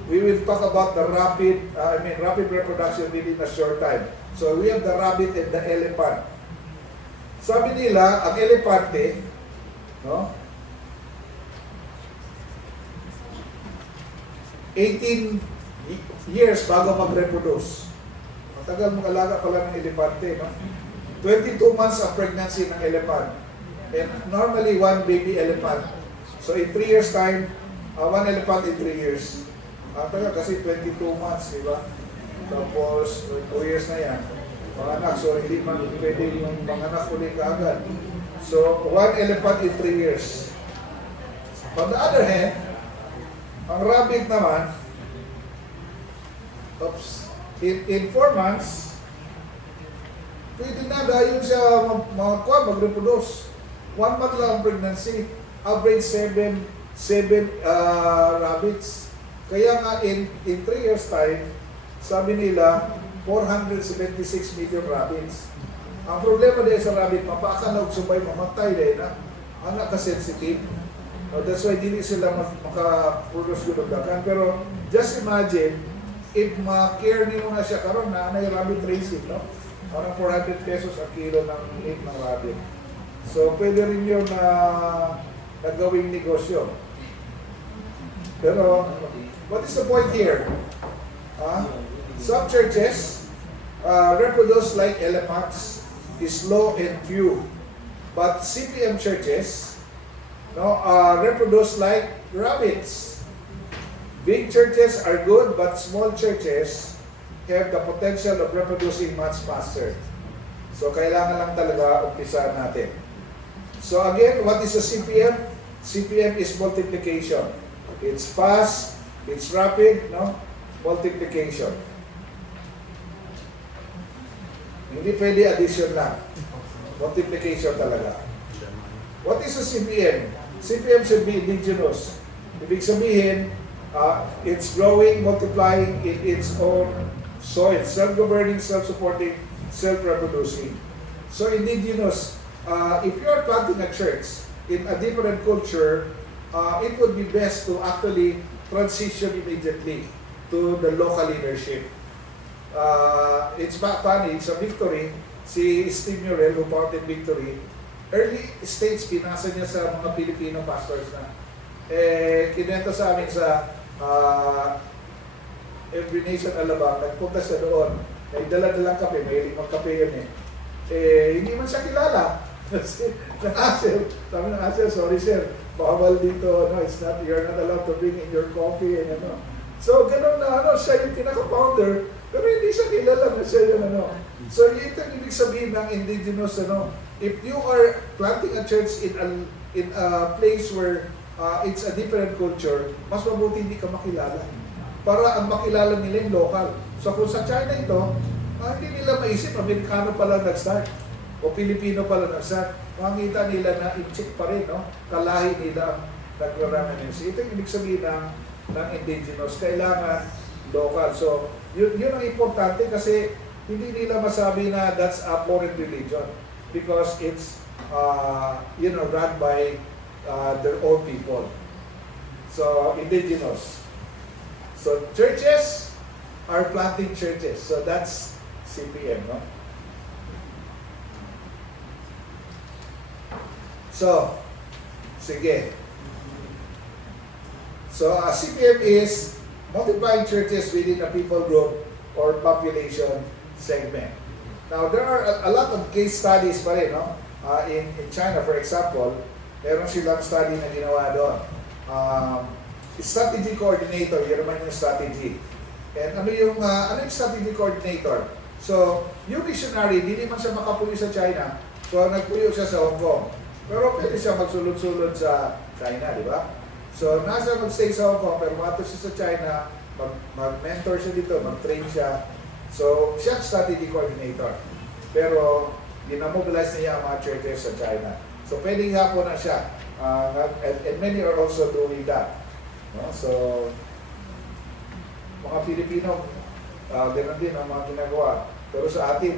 we will talk about the rapid reproduction within a short time. So, we have the rabbit and the elephant. Sabi nila, ang elepante, no? 18 years bago mag-reproduce. Matagal mong alaga pala ng elepante, no? 22 months of pregnancy ng elephant. And normally, one baby elephant. So, in 3 years time, one elephant in 3 years. Tagal kasi 22 months, di ba? Tapos, 2 years na yan. Mga anak, so hindi man pwede yung mga anak ulit kaagad. So, one elephant in 3 years. On the other hand, ang rabbit naman, in 4 months, pwede na dahil siya mag-reproduce. 1 month lang ang pregnancy, average 7 rabbits. Kaya nga in 3 years time, sabi nila, 476 million rabbits. Ang problema dahil sa rabbit, mapakanog sumay mamatay dahil na, anak ka-sensitive. That's why hindi sila maka-produce good of dagan. Pero just imagine, if ma-care nyo na siya karon na anay rabbit racing, no? Parang 400 pesos ang kilo ng meat ng rabbit. So pwede rin yun na nagawing negosyo. Pero, what is the point here? Some churches reproduce like elephants, is slow and few. But CPM churches, reproduce like rabbits. Big churches are good, but small churches have the potential of reproducing much faster. So, kailangan lang talaga umpisahan natin. So, again, what is a CPM? CPM is multiplication. It's fast, it's rapid, no? Multiplication. Hindi pwede addition lang. Multiplication talaga. What is a CPM? CPM should be indigenous. Ibig sabihin, it's growing, multiplying in its own soil. Self-governing, self-supporting, self-reproducing. So indigenous, if you are planting a church in a different culture, it would be best to actually transition immediately to the local leadership. It's funny, it's a Victory. Si Steve Murrell, who founded Victory, early stage pinasa niya sa mga Filipino pastors na. Kinento sa amin sa Every Nation Alabang, nagpunta siya doon. May dala-dalang kape, may 5 kape yun eh. Hindi man siya kilala. Kasi nang-asel, sabi ng asel, sorry sir, bawal dito, no, it's not, you're not allowed to bring in your coffee and ano. So, ganun na, siya yung pinaka-founder, pero hindi siya kilala na siya yung ano. So, ito yung ibig sabihin ng indigenous, if you are planting a church in a place where it's a different culture, mas mabuti hindi ka makilala. Para ang makilala nila yung local. So, kung sa China ito, hindi nila maisip, Amerikano pala nag-start o Pilipino pala nag-start. Makikita nila na i-check pa rin, no? Kalahi nila ang nag-reminisce. Ito yung ibig sabihin ng indigenous. Kailangan local. So, yun ang importante kasi hindi nila masabi na that's a foreign religion because it's, run by their own people. So, indigenous. So, churches are planting churches. So, that's CPM, no? So, sige. So, CPM is multiplying churches within a people group or population segment. Now, there are a lot of case studies pa rin, no? In China, for example, meron silang study na ginawa doon. Strategy coordinator, yun naman yung strategy. And ano yung strategy coordinator? So, yung missionary, hindi man siya makapuyo sa China, so nagpuyo siya sa Hong Kong. Pero pwede siya magsulod-sulod sa China, di ba? So, nasa mag-stay sa Hong Kong, pero mato siya sa China, mag-mentor siya dito, mag-train siya. So, siya strategy coordinator. Pero, dinamobilize niya ang mga churches sa China. So, pwede nga po na siya. And many are also doing that. No? So, mga Pilipino, ganoon din ang mga ginagawa. Pero sa atin,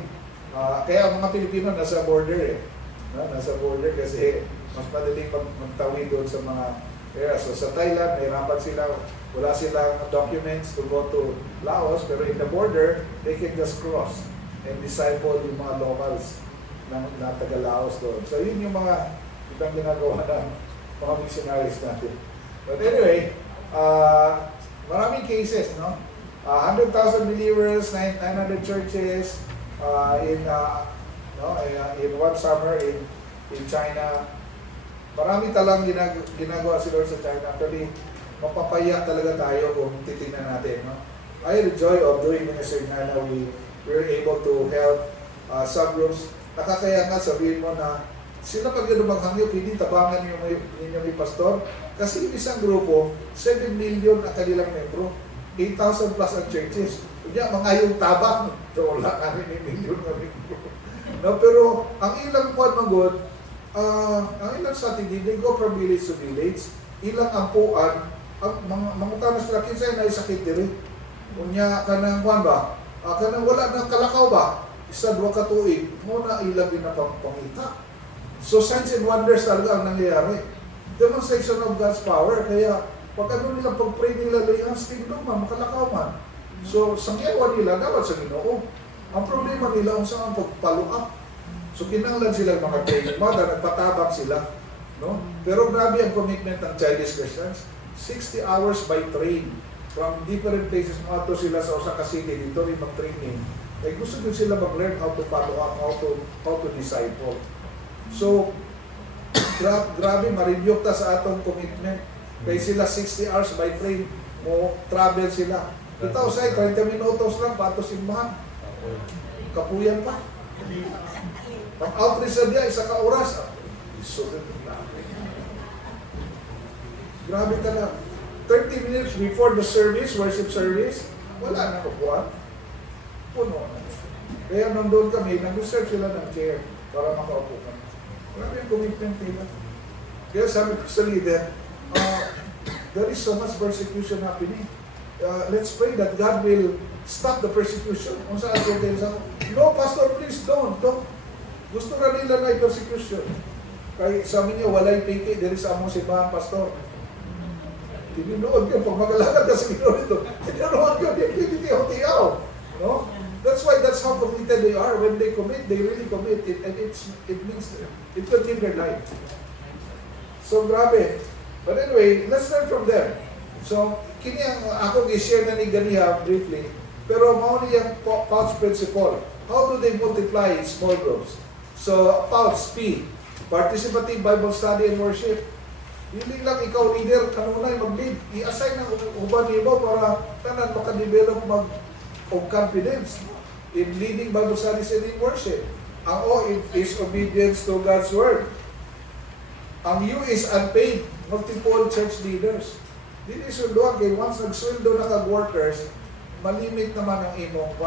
kaya ang mga Pilipino nasa border eh. No? Nasa border kasi mas madaling magtawid doon sa mga areas. So sa Thailand, may rapat sila, wala silang documents to go to Laos, pero in the border, they can just cross and disciple yung mga locals na taga-Laos doon. So yun yung mga itang ginagawa ng mga missionaries natin. But anyway, maraming cases, no? 100,000 believers, 900 churches in one summer in China. Marami talang ginagawa sila sa China. Actually, mapapaya talaga tayo kung titingnan natin. No? I had the joy of doing ministry na we were able to help subgroups. Nakakaya nga sabihin mo na sila pag lumaghangyo, hindi tabangan yung pastor. Kasi yung isang grupo, 7 million ang kanilang membro. 8,000 plus ang churches. Kaya mga yung tabak, so wala kami ni million na membro. No, pero ang ilang kuwan magod, ang ilang strategy, they go from village to village. Ilang ampuan, ang mga tamas na kinsa na isakit diri. Unya kanang kuwan ba? Kanang wala nang kalakaw ba? Isa dua ka tuig, mo na ilang pinapangita. So signs and wonders talaga ang nangyayari. Demonstration of God's power. Kaya pag ano nila, pag-pray nila, layas kingdom man, makalakaw man. So sa ngayon nila, dapat sa Ginoo. Ang problema nila kung saan pag-follow up. So kinanglan sila mga training mother, nagpatabak sila. No? Pero grabe ang commitment ng Chinese Christians. 60 hours by train from different places. Mga to sila sa Osaka City, dito rin mag-training. Eh gusto din sila mag-learn how to follow up, how to disciple. So, grabe, ma-review ta sa atong commitment. Kaya sila 60 hours by train, mo travel sila. Ito say 30 minutos lang, pato simbahan. Kapuyan pa. Pag-outreach sa dia, isa ka oras. Grabe ka lang. 30 minutes before the service, worship service, wala na kukuha. Puno na. Kaya nandun kami, nag-reserve sila ng chair para makaupo kami. Grabe yung commitment nila. Kaya sabi ko sa leader, there is so much persecution happening. Let's pray that God will stop the persecution. Kung saan ko kayo sa no, Pastor, please don't. Gusto na nila na persecution. Kaya sabi niya, walay piki, diri sa among simbahan, pastor. Tinunood yun, pag magalagad ka sa Ginoo nito, tinunood yun, hindi tiyaw-tiyaw. No? That's why, that's how committed they are. When they commit, they really commit. And it means, it will change their life. So, grabe. But anyway, let's learn from them. So, kini ang ako i-share na ni Ganiha briefly, pero mauni yung pouch principle. How do they multiply in small groups? So, pouch, P, participative Bible study and worship. Hindi lang ikaw leader, kanunay mag-lead. I-assign ng uban mo para tanan maka-develop of confidence in leading Bible studies and in worship. Ang O is obedience to God's Word. Ang U is unpaid, multiple church leaders. Dili sunduan kay once nagsweldo na kag workers, malimit naman ang imong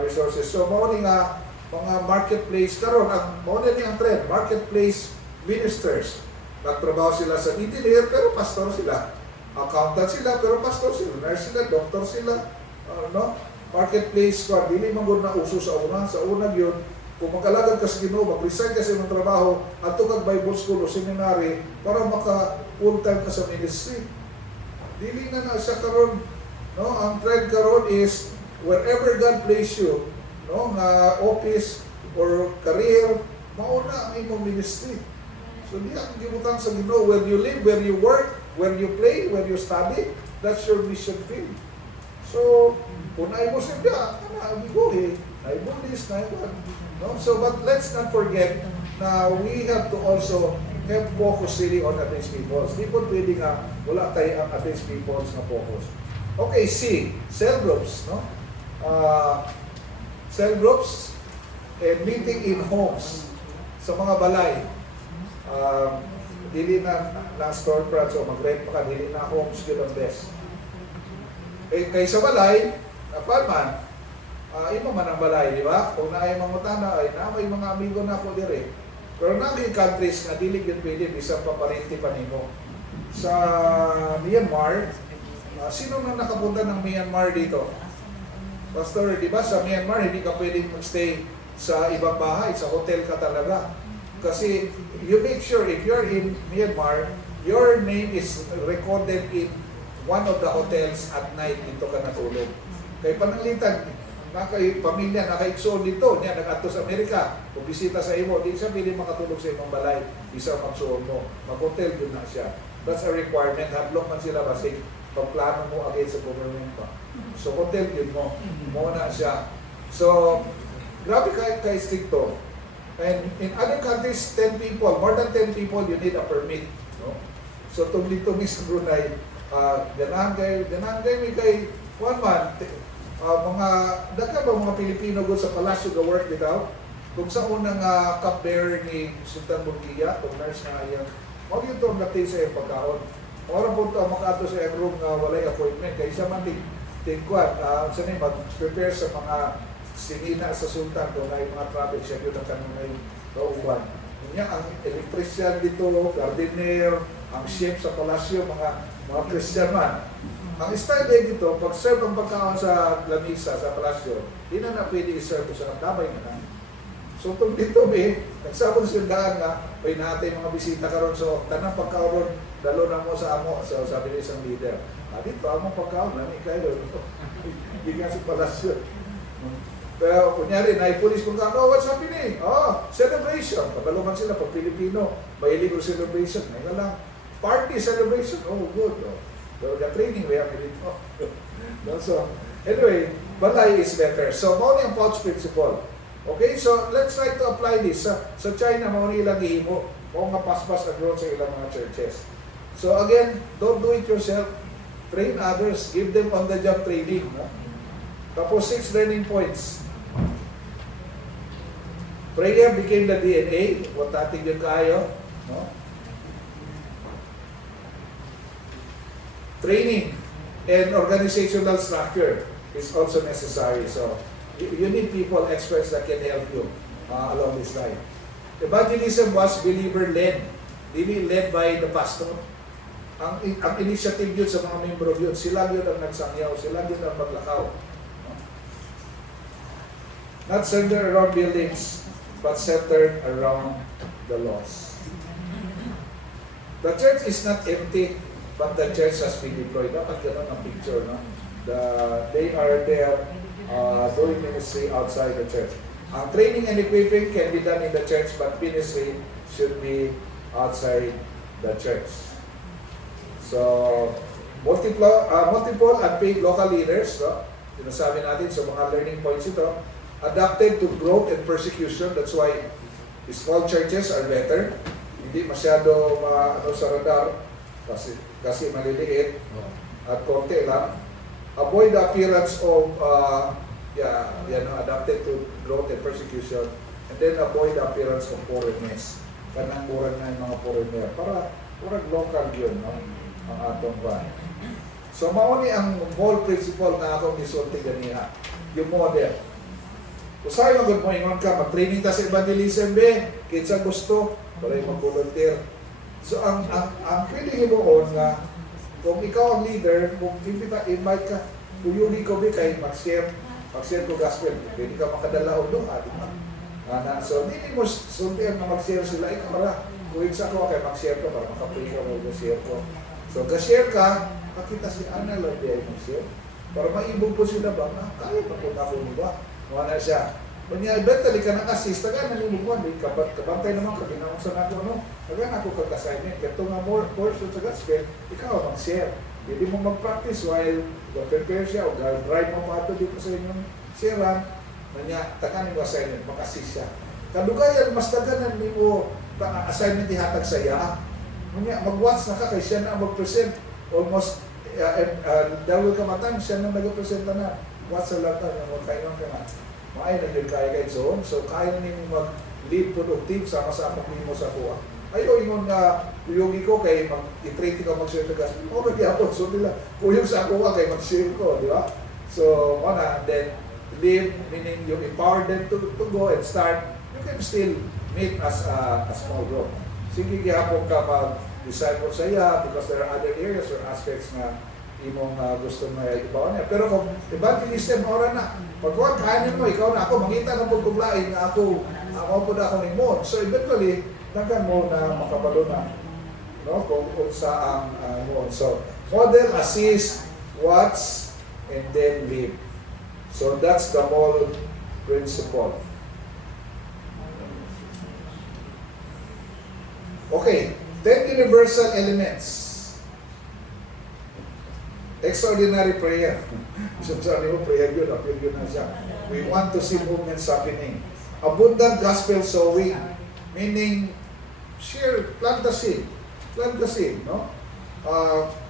resources. So mao ni nga mga marketplace karon ang mao ni ang trend, marketplace ministers. Nagtrabaho sila sa engineer pero pastor sila. Accountant sila pero pastor sila. Nurse sila, doctor sila. Marketplace ko, dili man gud na uso sa una. Sa una yun, kung magkalagad ka sa Ginoo, mag-resign ka sa imong trabaho, adto kag Bible school o seminary para maka full-time ka sa ministry. Dili na siya karon. No? Ang trend karon is wherever God place you, no, nga office or career, mauna ang imong ministry. So di ang gibutan sa Ginoo, where you live, where you work, where you play, where you study, that's your mission field. So, kung naay mo siya, go naay Buddhist, naay what. No? So, but let's not forget na we have to also have focus really on against peoples. Di po pwede nga, wala tayo ang against peoples na focus. Okay, C, cell groups. No? Cell groups and meeting in homes sa mga balay. Dili na storefront, so mag-rent pa ka, dili na homes, yun ang best. Kay sa balay, man, imo man ang balay, di ba? Kung naay mangutana, ay may mga amigo na ako dire. Pero naging countries na dili yun pwede, bisang paparente pa nimo. Sa Myanmar, sino na nakapunta ng Myanmar dito? Pastor, di ba sa Myanmar, hindi ka pwedeng magstay sa ibang bahay, sa hotel ka talaga. Kasi you make sure if you're in Myanmar, your name is recorded in one of the hotels at night dito ka natulog. Kay pananglitan, pamilya nakaigsoon dito, niya nag-ato sa Amerika, kung bisita sa imo, di siya pwede makatulog sa imong balay, isa magsuon mo, mag-hotel din na siya. That's a requirement, hadlok man sila kasi pagplano mo against sa government pa. So hotel din mo, muna siya. So, grabe kay stricto. And in other countries, 10 people, more than 10 people, you need a permit. No? So, tumi sa Brunei, ganahan kayo may kay one man, daga ba mga Pilipino go sa palasyo ga work without? Kung sa unang cupbearer ni Sultan Bulkiya, kung nurse na yan, huwag yun ito ang natin sa iyong pagkaon. Orang po ito makato sa iyong room walay appointment, kaya isa man tingkuan, mag-prepare sa mga sinina sa sultan kung na yung mga traffic siya yun ang kanunay kauban. Kanya ang electrician dito, gardener, ang chef sa palasyo, mga Christian man. Ang style din dito, pag serve ang pagkaon sa lamisa, sa palasyo, hindi na pwede i-serve sa damay na. So kung dito nagsabong sildaan nga, may natin mga bisita karon so tanang pagkaon dalo na mo sa amo, so sabi ni isang leader. Dito among pagkaon, nami kayo. Hindi nga sa palasyo. Pero kunyari, naipulis kung what's happening? Celebration. Pagkaluman sila, pag Pilipino, may illegal celebration. Ngayon lang, party celebration. Good. So, the training we have dito. So, anyway, balay is better. So, mauni ang pouch principle. Okay, so let's try to apply this. Sa China, mauni ilang ihimo. Mao nga paspas na growth sa ilang mga churches. So again, don't do it yourself. Train others. Give them on-the-job training. No? Tapos 6 learning points. Prayer became the DNA. What natin yun kayo? No? Training and organizational structure is also necessary. So, you need people, experts that can help you along this line. Evangelism was believer-led. Hindi led by the pastor. Ang initiative yun sa mga membro yun. Sila yun ang nagsangyaw. Sila yun ang maglakaw. Not center around buildings. but centered around the lost. The church is not empty, but the church has been deployed. Dapat ganun ang picture, no? They are there doing ministry outside the church. Training and equipping can be done in the church, but ministry should be outside the church. So, multiple and paid local leaders, no? Sinasabi natin sa mga learning points ito, adapted to growth and persecution. That's why small churches are better. Hindi masyado sa radar kasi maliliit at konti lang. Avoid the appearance of adapted to growth and persecution, and then avoid the appearance of foreignness. Kanang murag na yung mga foreigner para murag local yun, no? Ang atong bahay. So mauni ang whole principle na akong isulti ganiha, yung model. Usahay magod mo ingon ka, mag-training ta sa evangelism kinsa gusto, walay mag-volunteer. So ang pwede himuon nga kung ikaw ang leader, kung invite ka, kuyuli ko kay mag-share ko gospel, pwede ka makadala o doon, di ba? So hindi mo suntian na mag-share sila, ikaw ra. Kung sa ko kay mag-share ko para makapray ka o mag-share ko. So ga-share ka, makita si Ana lang di ay mag-share. Para maibog po sila ba, kaya pa po ako mo ba? Wala siya. Kanya eventually ka nang-assist, taga nanimugwan, kabantay naman ka, binangon na ako, no? Taga ako kag-assignment, kaya nga more portion sa gospel, ikaw mag-share. Hindi mo mag-practice while prepare siya o drive mo pa ito dito sa inyong sharean, kanya taga mo assignment, mag-assist siya. Kadugayan, mas taganan mo assignment ihatag sa iya. Kanya mag-watch na ka, kay siya na mag-present, almost dahil kamatan, siya na nag-present na. Watch sa lahat na, magkainan ka na. Maay na yun kaya kayo zone. So, kaya na yung mag-lead productive sama-sama mo sa kuha. Ayaw, ingon nga, yugi ko kay i-trade ka mag-share ka gas. O, nagyapon. So, nila, kuyog sa kuha kay mag-share ko, di ba? So, then, lead, meaning you empower them to go and start. You can still meet as a small group. Sige, gihapon ka mag-disciple sa iya because there are other areas or aspects na imong gusto na ibawan niya. Pero kung evangelism, ora na. Pagkuhan, kainin mo, ikaw na ako, mangita ng pagkuglain na ako po na ako ni mo. So eventually, nagkan mo na makabalo na. No? Kung sa ang mo. So, model, assist, watch, and then lead. So that's the whole principle. Okay, 10 universal elements. Extraordinary prayer. Sabi mo, prayer yun, appeal yun na siya. We want to see movements happening. Abundant gospel sowing, meaning, share, plant the seed. Plant the seed, no?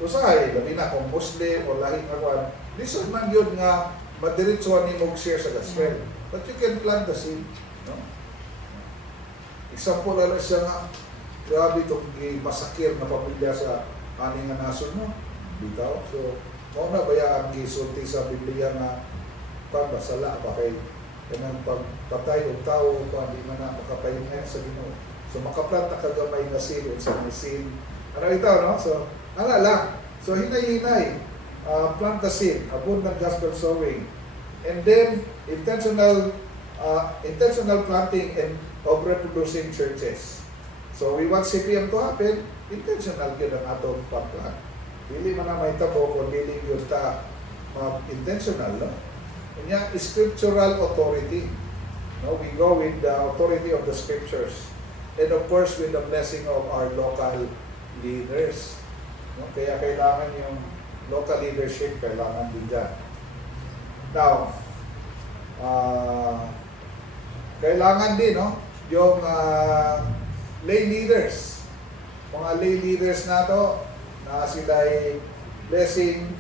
Usahay, labi na kung Muslim o lahing kawan, listen man yun nga, madiritsuhan ni mag-share sa gospel. But you can plant the seed, no? Example, alam siya nga, grabe itong masakir na pamilya sa aning nga nasun mo. Bitaw. So, mauna ba ang gisulti sa Biblia na basala pa kay kanang pagpatay o tao pa di man na makapahinga sa Ginoo. So makaplanta kagamay nga seed sa sin. Ano ito, no? So, lang. So hinay-hinay, plant the seed, abundant gospel sowing. And then intentional planting and of reproducing churches. So we want CPM to happen, intentional gyud ang atong pagplan. Dili man na may tabo kung dili yun ta intentional, no? Kanya, scriptural authority. No? We go with the authority of the scriptures. And of course, with the blessing of our local leaders. No? Kaya kailangan yung local leadership, kailangan din dyan. Now, kailangan din, no? Yung lay leaders. Mga lay leaders na to, na sila ay blessing.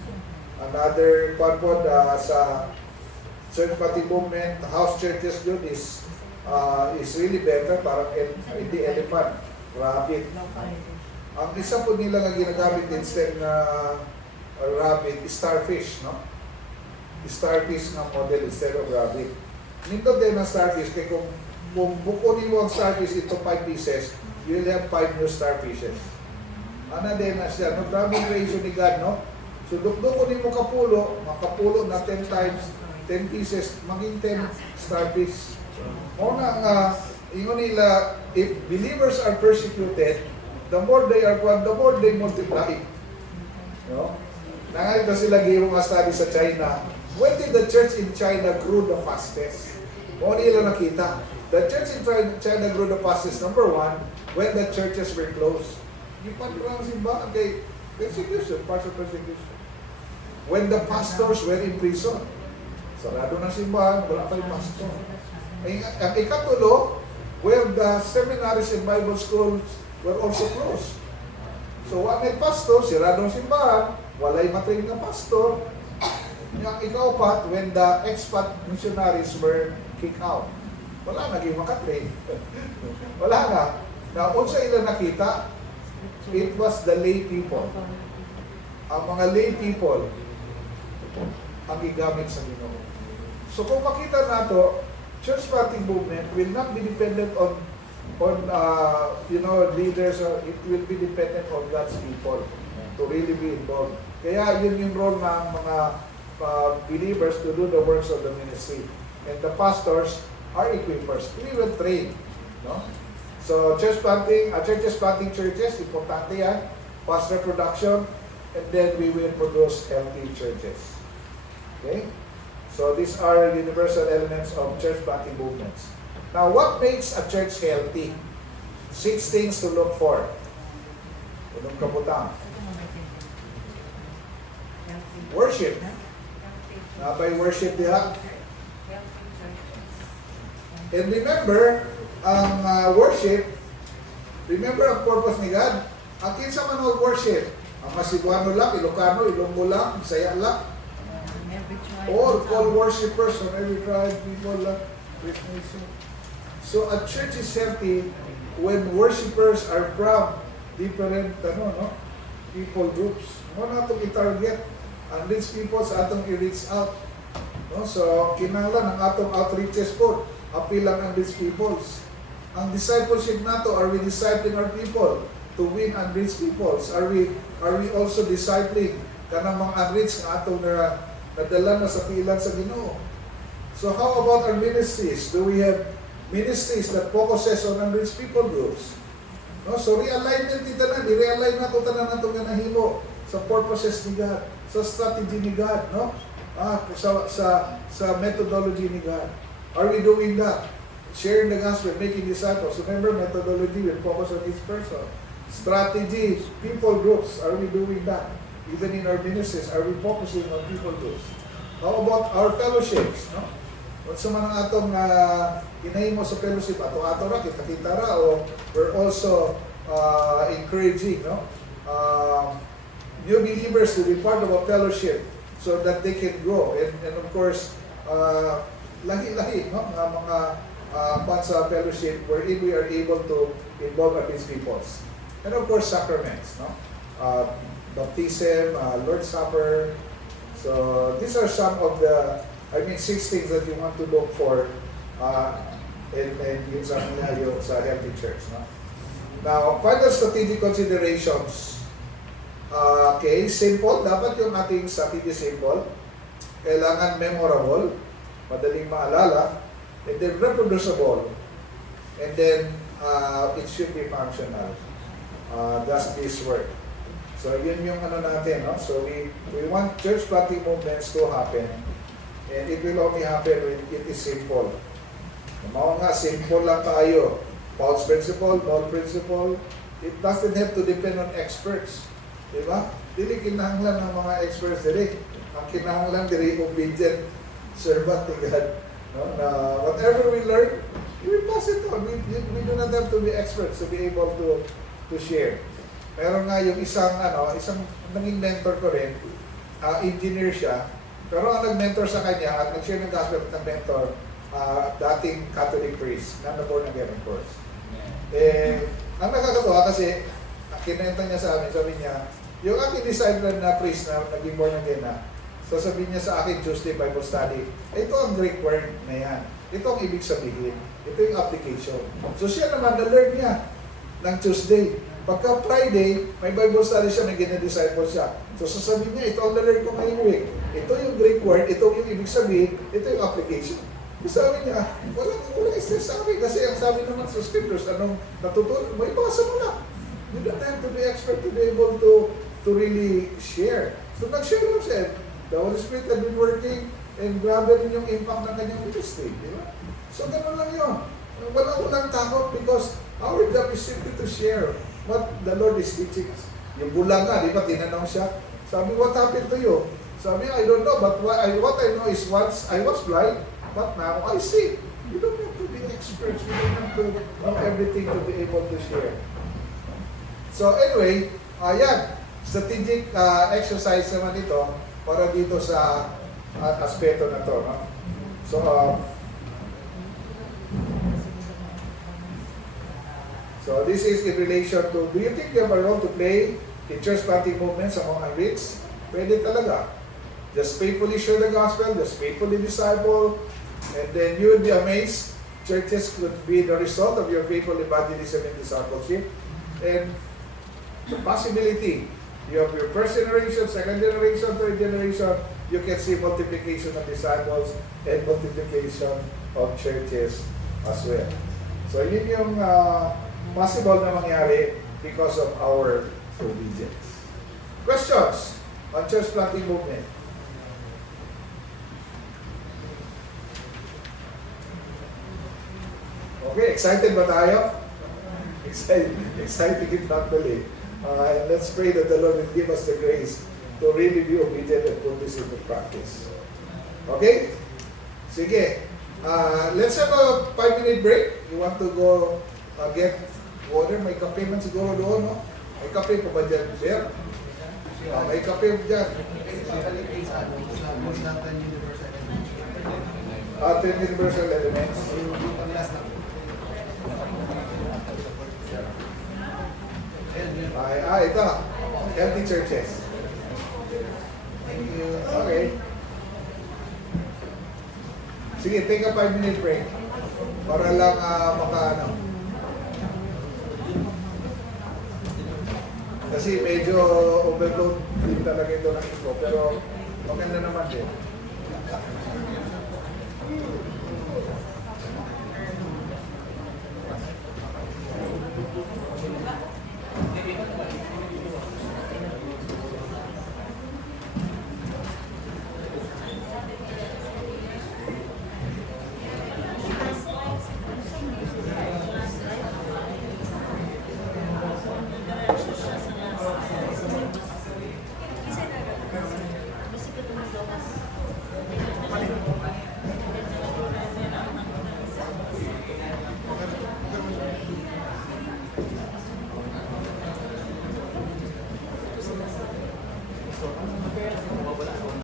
Another purpose sa church party movement, house churches yun is really better, parang hindi elephant, rabbit. Ang isa po nila nga ginagamit instead na rabbit, starfish, no? Starfish nga model instead of rabbit. Nito din ang starfish, kaya kung bukunin mo ang starfish into 5 pieces, you will have 5 new starfishes. Ana din na siya, no? Grabe creation ni God, no? So, dukdukunin mo makapulo na 10 times, 10 pieces, maging 10 starfish. Muna nga, ingon nila, if believers are persecuted, the more they are the more they multiply. No? Nangalito sila gayong study sa China. When did the church in China grew the fastest? Muna nila nakita. The church in China grew the fastest, number one, when the churches were closed. Yung pagkurang simbahan kay persecution, partial persecution. When the pastors were in prison. Sarado ng simbahan, wala pa yung pastor. Ang ikatulo, where the seminaries and Bible schools were also closed. So, may pastor, sirado ng simbahan, walay matrain na pastor. Yung ikaapat, when the expat missionaries were kicked out. Wala naging makatrain. Wala na. Na unsa ilang nakita, it was the lay people. Ang mga lay people ang gigamit sa Ginoo. So kung makita nato, church planting movement will not be dependent on leaders. It will be dependent on God's people to really be involved. Kaya yun yung role ng mga believers to do the works of the ministry. And the pastors are equippers. We will train. No? So churches planting churches, importante yan. Pastor production, and then we will produce healthy churches. Okay? So these are universal elements of church planting movements. Now, what makes a church healthy? 6 things to look for. Unong kabutang. Worship. By worship diha. And remember, ang worship, remember ang purpose ni God. Ang kinsa man ang worship, ang Cebuano lang, Ilocano, Ilonggo lang, Bisaya lang. All worshipers from every tribe, people lang, nation. So a church is healthy when worshipers are from different people groups. Mo na itong i-target ang rich people sa atong i-reach out. No? So kinahanglan ang atong outreaches po. Appeal lang ang rich peoples. Ang discipleship nato, are we discipling our people to win unreached peoples? Are we also discipling kanang mga unreached nga atong nadala na sa pilan sa Ginoo? So how about our ministries? Do we have ministries that focuses on unreached people groups? No? So realignment dito na, i-realign nato tanan nato nga nahimo sa purposes ni God, sa strategy ni God, no? Sa methodology ni God. Are we doing that? Sharing the gospel, making disciples. Remember, methodology will focus on each person. Strategies, people groups, are we doing that? Even in our ministries, are we focusing on people groups? How about our fellowships? No? What's man ang atong hinahimo sa fellowship? Ato ra, kita ra, o we're also encouraging new believers to be part of a fellowship so that they can grow. And of course, lahi-lahi, no? Mga sa fellowship wherein we are able to involve these peoples. And of course, sacraments, no? Baptism, Lord's Supper. So these are some of the, 6 things that you want to look for in yung sa healthy church. No? Now, final strategic considerations. Okay, simple. Dapat yung ating strategy simple. Kailangan memorable, madaling maalala, and then reproducible, and then it should be functional. Does this work? So yun yung natin, no? So we want church planting movements to happen, and it will only happen when it is simple. Mga nga, simple lang tayo. Paul's principle, Paul principle, it doesn't have to depend on experts. Diba? Dili kinahanglan ng mga experts dili. Ang kinahanglan dili obedient servant ni God. No? Na whatever we learn, we pass it on. We do not have to be experts to be able to share. Meron nga yung isang naging mentor ko rin, engineer siya, pero ang nag-mentor sa kanya at nag-share ng gospel ng mentor, dating Catholic priest, na born again of course. Ang nakakatawa kasi, kinenta niya sa amin, sabi niya, yung aking disciple na priest na naging born again na, sasabihin niya sa akin Tuesday Bible study, ito ang Greek word na yan. Ito ang ibig sabihin. Ito yung application. So siya naman, na-learn niya ng Tuesday. Pagka Friday, may Bible study siya, may gina-disciple siya. So sasabihin niya, ito ang na-learn ko ngayong week. Ito yung Greek word, ito yung ibig sabihin, ito yung application. Sabi niya, walang stress sa akin kasi ang sabi naman sa scriptures, anong natutunan mo, ipasa mo lang. You don't have to be expert to be able to really share. So nag-share lang siya. The Holy Spirit had been working and grabe rin yung impact ng kanyang ministry. Di ba? So gano'n lang yun. Walang takot because our job is simply to share what the Lord is teaching us. Yung bulang nga, di ba, tinanong siya, sabi, what happened to you? Sabi, I don't know, but what I know is once I was blind, but now I see. You don't have to be experts. You don't have to know everything to be able to share. So anyway, ayan, strategic exercise naman ito para dito sa aspeto na to. No? So this is in relation to, do you think you have a role to play in church planting movements among unreached? Pwede talaga. Just faithfully share the gospel, just faithfully disciple, and then you will be amazed. Churches could be the result of your faithful evangelism and discipleship. And the possibility, you have your first generation, second generation, third generation, you can see multiplication of disciples and multiplication of churches as well. So yun yung possible na mangyari because of our obedience. Questions on church planting movement? Okay, excited ba tayo? Excited it actually. And let's pray that the Lord will give us the grace to really be obedient and put this into practice. Okay? Sige. Let's have a 5-minute break. You want to go get water? May kape man siguro doon, no? May kape pa ba dyan, sir? May kape dyan. 10 universal elements. Ito. Healthy churches. Thank you. Okay. Sige, take a 5-minute break. Para lang Kasi medyo overload din talaga ito ng info. Pero maganda naman din.